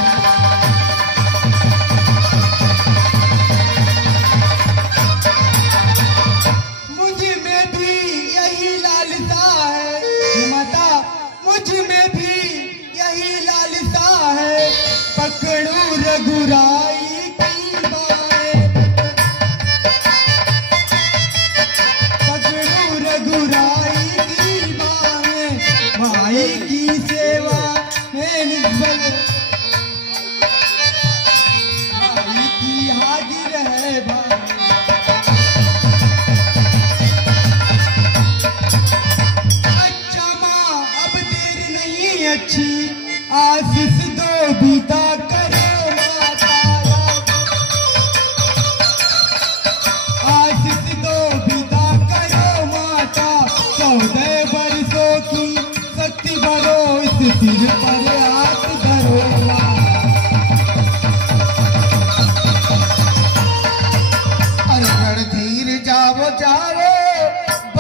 मुझ में भी यही लालसा है माता, मुझ में भी यही लालसा है, पकड़ू रघुराई की बाएं, पकड़ू रघुराई की बाएं, माई की सेवा में निस्बल, माई की हाजिर है भाई। अच्छा माँ अब देर नहीं अच्छी, आशीष दो बीता करो माता, आशीष दो बीता करो माता, 14 वर्षों की शक्ति भरो, इस सिर पर हाथ धरो। अरे रणधीर जाओ जाओ,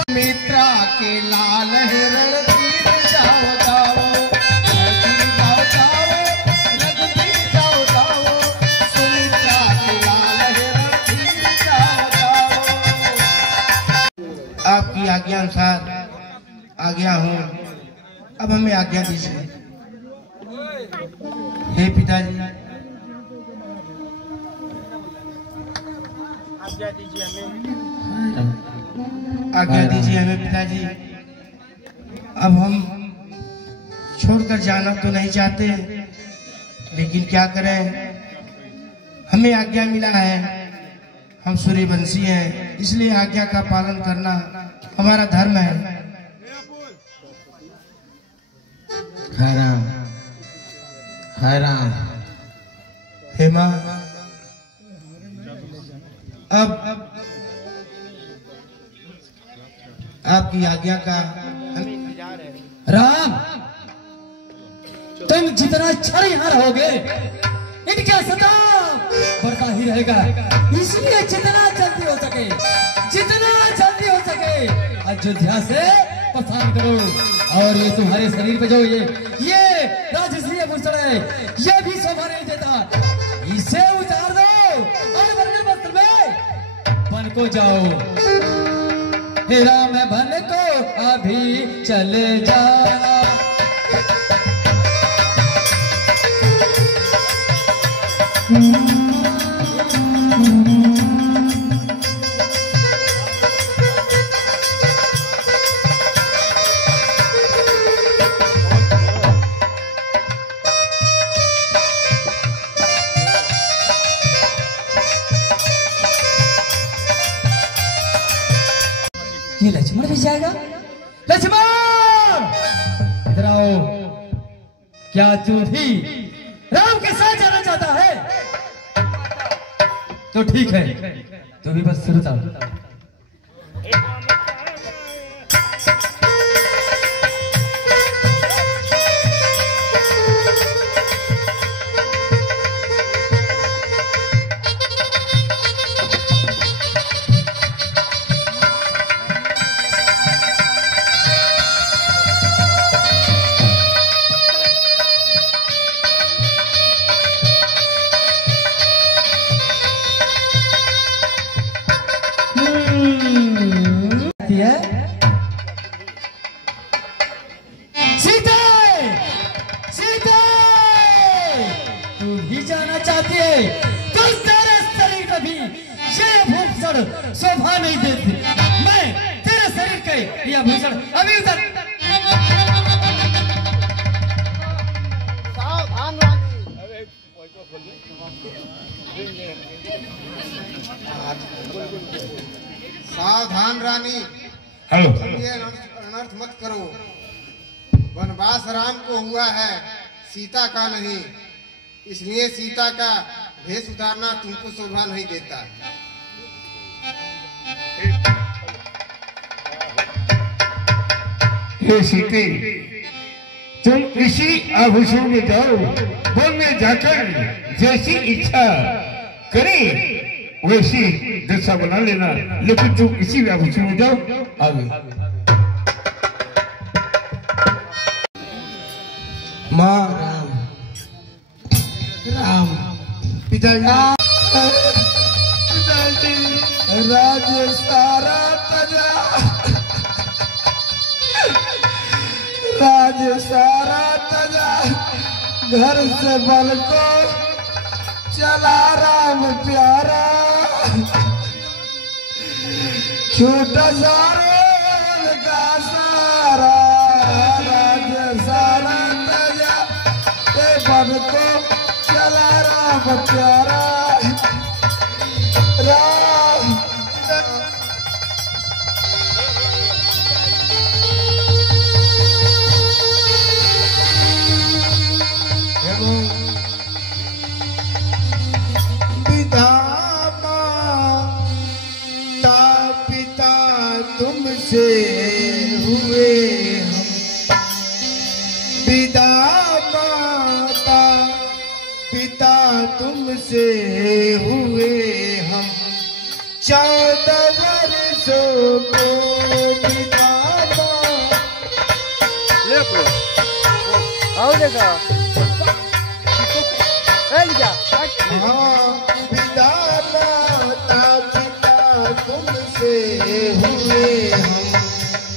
मित्रा के लाल है, रणधीर जाओ जाओ, रणधीर जाओ जाओ, रघुवीर जाओ जाओ, सुमित्रा के लाल है, रणधीर जाओ जाओ। आपकी आज्ञा अनुसार आज्ञा हूँ, अब हमें आज्ञा दीजिए। हे पिताजी आज्ञा दीजिए हमें पिताजी। अब हम छोड़कर जाना तो नहीं चाहते, लेकिन क्या करें, हमें आज्ञा मिला है, हम सूर्यवंशी हैं, इसलिए आज्ञा का पालन करना हमारा धर्म है। हराम हराम। हेमा, अब आपकी आज्ञा का राम, तुम जितना क्षण यहाँ रहोगे इनका सदा बढ़ता ही रहेगा। इसलिए जितना जल्दी हो सके अयोध्या से प्रस्थान करो। और ये तुम्हारे शरीर पे जो ये राजश्री आभूषण है, ये भी शोभा नहीं देता, इसे उतार दो और वर्णिल वस्त्र में बन को जाओ। हे राम बन को अभी चले जाना। ये लक्ष्मण भी जाएगा। लक्ष्मण इधर आओ। क्या तू भी राम के साथ जाना चाहता है? तो ठीक है, तू भी बस सुनता। सीता, सीता, तू भी जाना चाहती है? तो तेरे शरीर में भी ये आभूषण शोभा नहीं देती। मैं तेरे शरीर के ये आभूषण अभी उतर। सावधान रानी, हेलो, ये अनर्थ मत करो। वनवास राम को हुआ है, सीता का नहीं। इसलिए सीता का भेष उतारना तुमको शोभा नहीं देता। हे सीते, तुम इसी आभूषण में जाओ, वन में जाकर जैसी इच्छा करे वैसी दशा बना लेना, लेकिन तुम इसी आभूषण में जाओ। आगे माँ राम, राम पिताजी, राज सारा तजा, राज सारा तजा, घर से बल को चला राम प्यारा। छोटा सारा का सारा, राज सारा तजा, बल को चला राम प्यारा। राम पिता तुमसे हुए हम, पिता माता पिता तुमसे हुए हम, 14 वर्षों को पिता पिता माता पिता तुमसे हुए हम,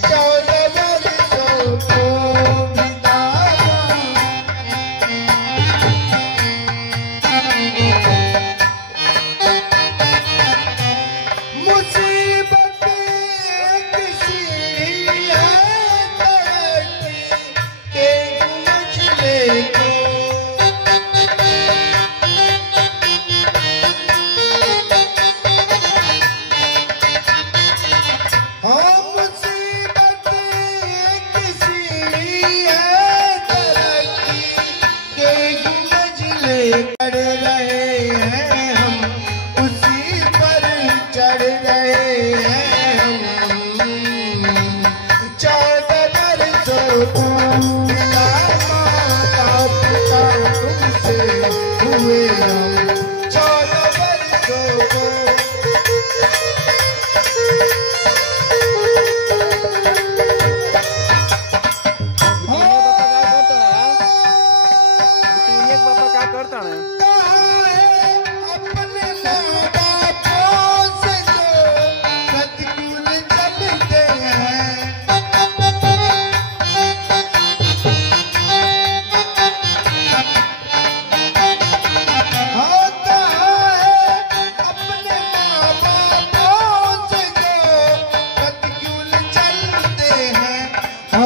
14 वर्षों को पिता। मुसीबत किसी है के मुझे को, मुसीबत किसी है तरह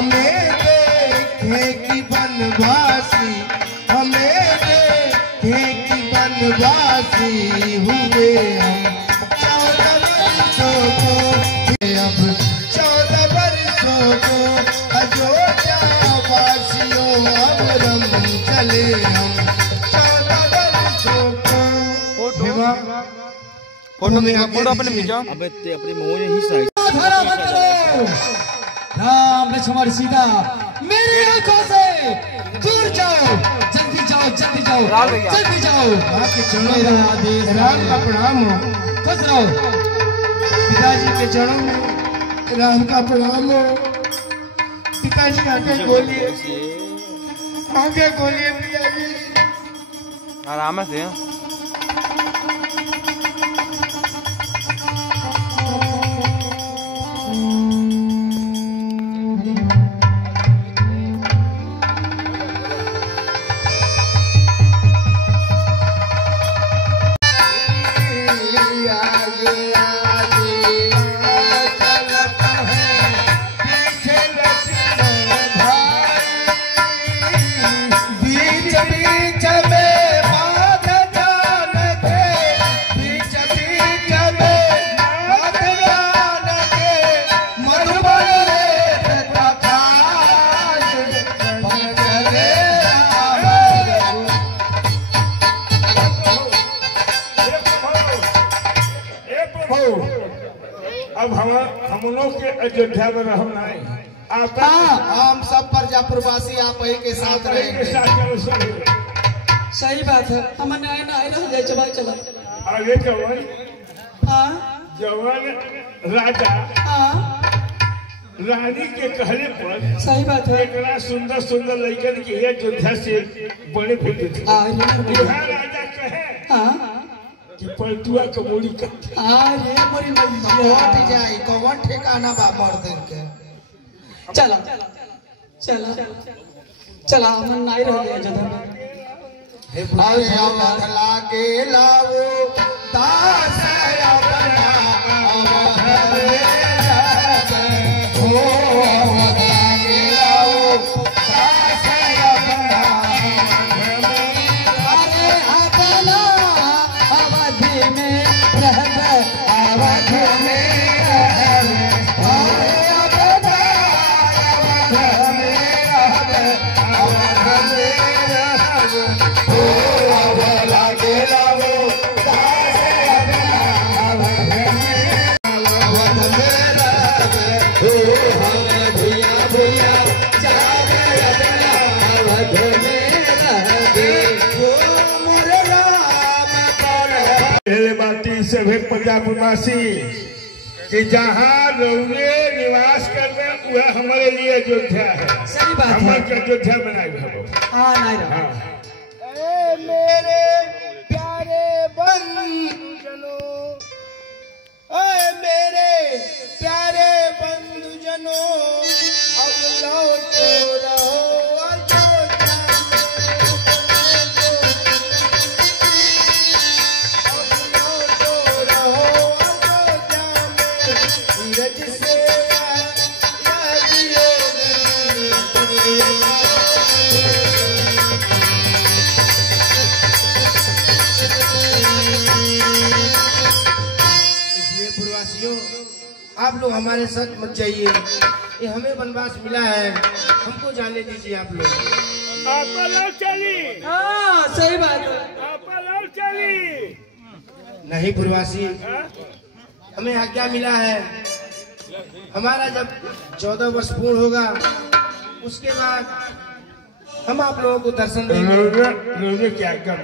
हमें देखे कि बनवासी, हमें देखे कि बनवासी हुए हम 14 वर्षों को, अब 14 वर्षों को अयोध्या वासियों अब रम चले हम 14 वर्षों को। फोटो अपने भेजा। अबे ते अपने मुंह में ही साइज राम लक्ष्मण सीता मेरी आंखों से दूर जाओ, जल्दी जाओ, जल्दी जाओ, जल्दी जाओ। मेरा आदेश राम का प्रणाम हो, खुश रहो। पिताजी के चरणों में राम का प्रणाम हो। पिताजी आंखें खोलिए, आंखें खोलिए पिताजी। आराम से अब हम लोग के अयोध्या में रहम नहीं, आप हम सब प्रजापुरवासी आप ही के साथ रहेंगे। सही बात है, हम नहीं ना रह जाए भाई। चला आगे जवान हाँ जवान राजा हाँ रानी के कहने पर सही बात है। एक सुंदर सुंदर लड़कन की अयोध्या से बड़े भेजे थे। राजा कहे हाँ कि पलटुआ कमोड़ी करते अरे मोरी हट जाए कौन ठिकाना बा मर्दन के। चला चला चला हम नहीं रह जाए जगह में। लागे लाओ दास अपना सभी प्रजापुरवासी कि जहाँ रउए निवास कर रहे वह हमारे लिए अयोध्या है। सही बात है। हमारे अयोध्या बनाए हाँ नहीं रहा। मेरे प्यारे बंधुजनों, मेरे प्यारे बंधुजनों, अब लौटो रहो अयोध्या में, धीरज से आप लोग हमारे साथ मत जाइए, ये हमें वनवास मिला है, हमको जाने दीजिए आप लोग। चली हाँ सही बात है। चली नहीं पूर्वासी, हमें आज्ञा मिला है, हमारा जब 14 वर्ष पूर्ण होगा उसके बाद हम आप लोगों को दर्शन देंगे। क्या कर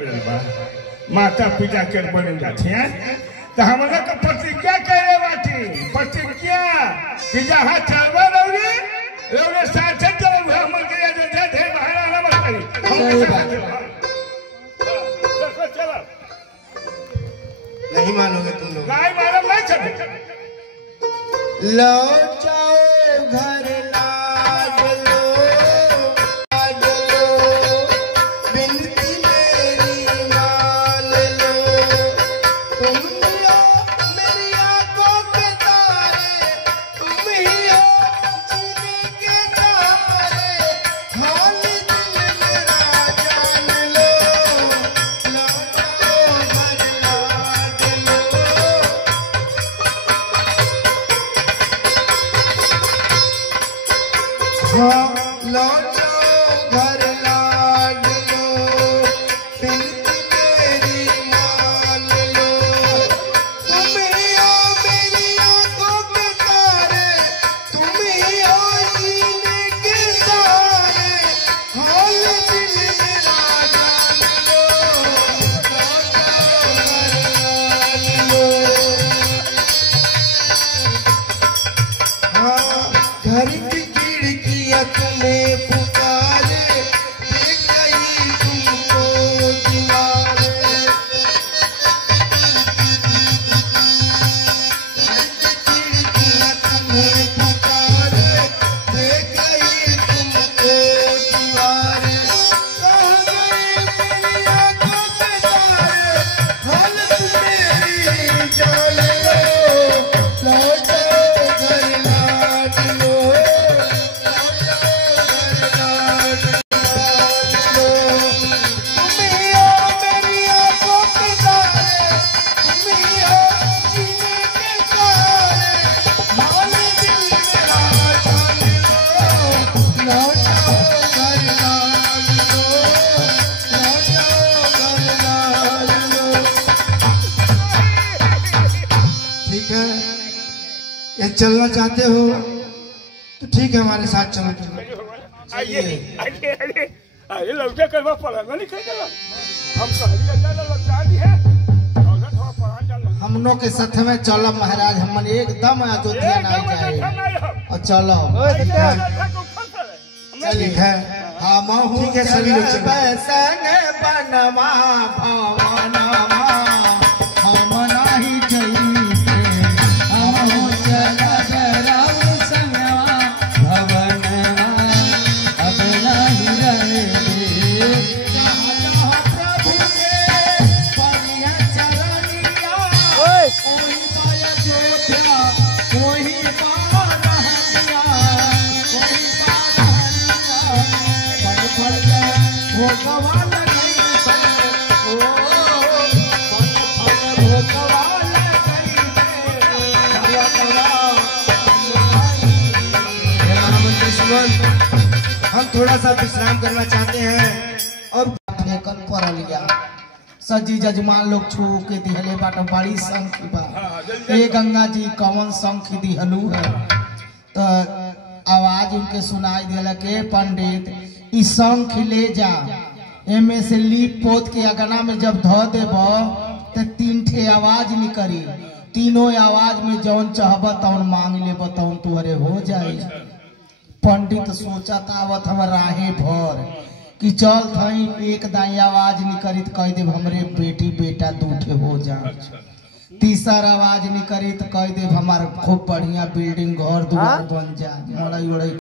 माता पिता के बन जाते हैं तो हमारा का प्रतिज्ञा करे बाटी प्रतिज्ञा कि जहाँ चलवा रहोगे लोगे साथ चलोगे हम के अयोध्या थे बाहर आना मत करी। नहीं मानोगे तुम लोग? नहीं मालूम नहीं चलो। लौट जाओ घर लाज लो, बिनती मेरी मान लो, तुम हो मेरी आंखों के तारे, तुम ही हो जीने के तारे। हाँ लौटो घर लाडलो, दिल की मेरी मान लो। तुम ही हो मेरी आंखों के तारे, तुम ही हो सीने के तारे, हाल दिल मेरा जान लो। लौटो घर की खिड़कियां तुम्हें पुकारे, देख गई तुमको दीवारें। घर की खिड़कियां तुम्हें पुकारे, देख गई तुमको दीवारें। कहाँ गए मेरी आंखों के तारे, हालत मेरी जान लो। लौटो घर लाडलो, ठीक है, ये चलना चाहते हो तो ठीक है, हमारे साथ चलो। आइए लौटे करवा पड़ेगा नहीं कहेगा हम कहलिए जाना लगा दी है और थोड़ा पढ़ा जाना हमनों के साथ में चलो महाराज, हम एकदम अयोध्या नहीं जाए और चलो। ठीक है, हम ठीक है, सभी लोग चलो। संग बनवा भवनमा हम नहीं जइते, हम चलब राउ संगवा भवनमा अब नहीं रहे। जहाँ प्रभु के बढ़िया चरनिया, ओही माया अयोध्या, ओही बार रहनिया, ओही बार रहनिया। पल पल भोगवा लगई ओ, पल पल भोगवा लगई हम थोड़ा सा विश्राम करना चाहते हैं और फेंकल पड़ लिया। सजी जजमान लोग छू के दिहले बाट बड़ी संख बा। ये गंगा जी कौन संख दिहलू है, तो आवाज उनके सुनाई दिला के पंडित ई शंख ले जा, एमे से लीप पोत के अगना में जब धो देब तो 3 ठे आवाज निकली, तीनों आवाज में जौन चाहब तौन मांग लेब तौन तुहरे हो जाए। पंडित सोचत आवत हम राहे भर कि चल थई एक दाई आवाज निकली तो कह देव हमरे बेटी बेटा 2 ठे हो जा। तीसरा आवाज निकली तो कह देव हमार खूब बढ़िया बिल्डिंग घर दुआर बन जा, मड़ई उड़ई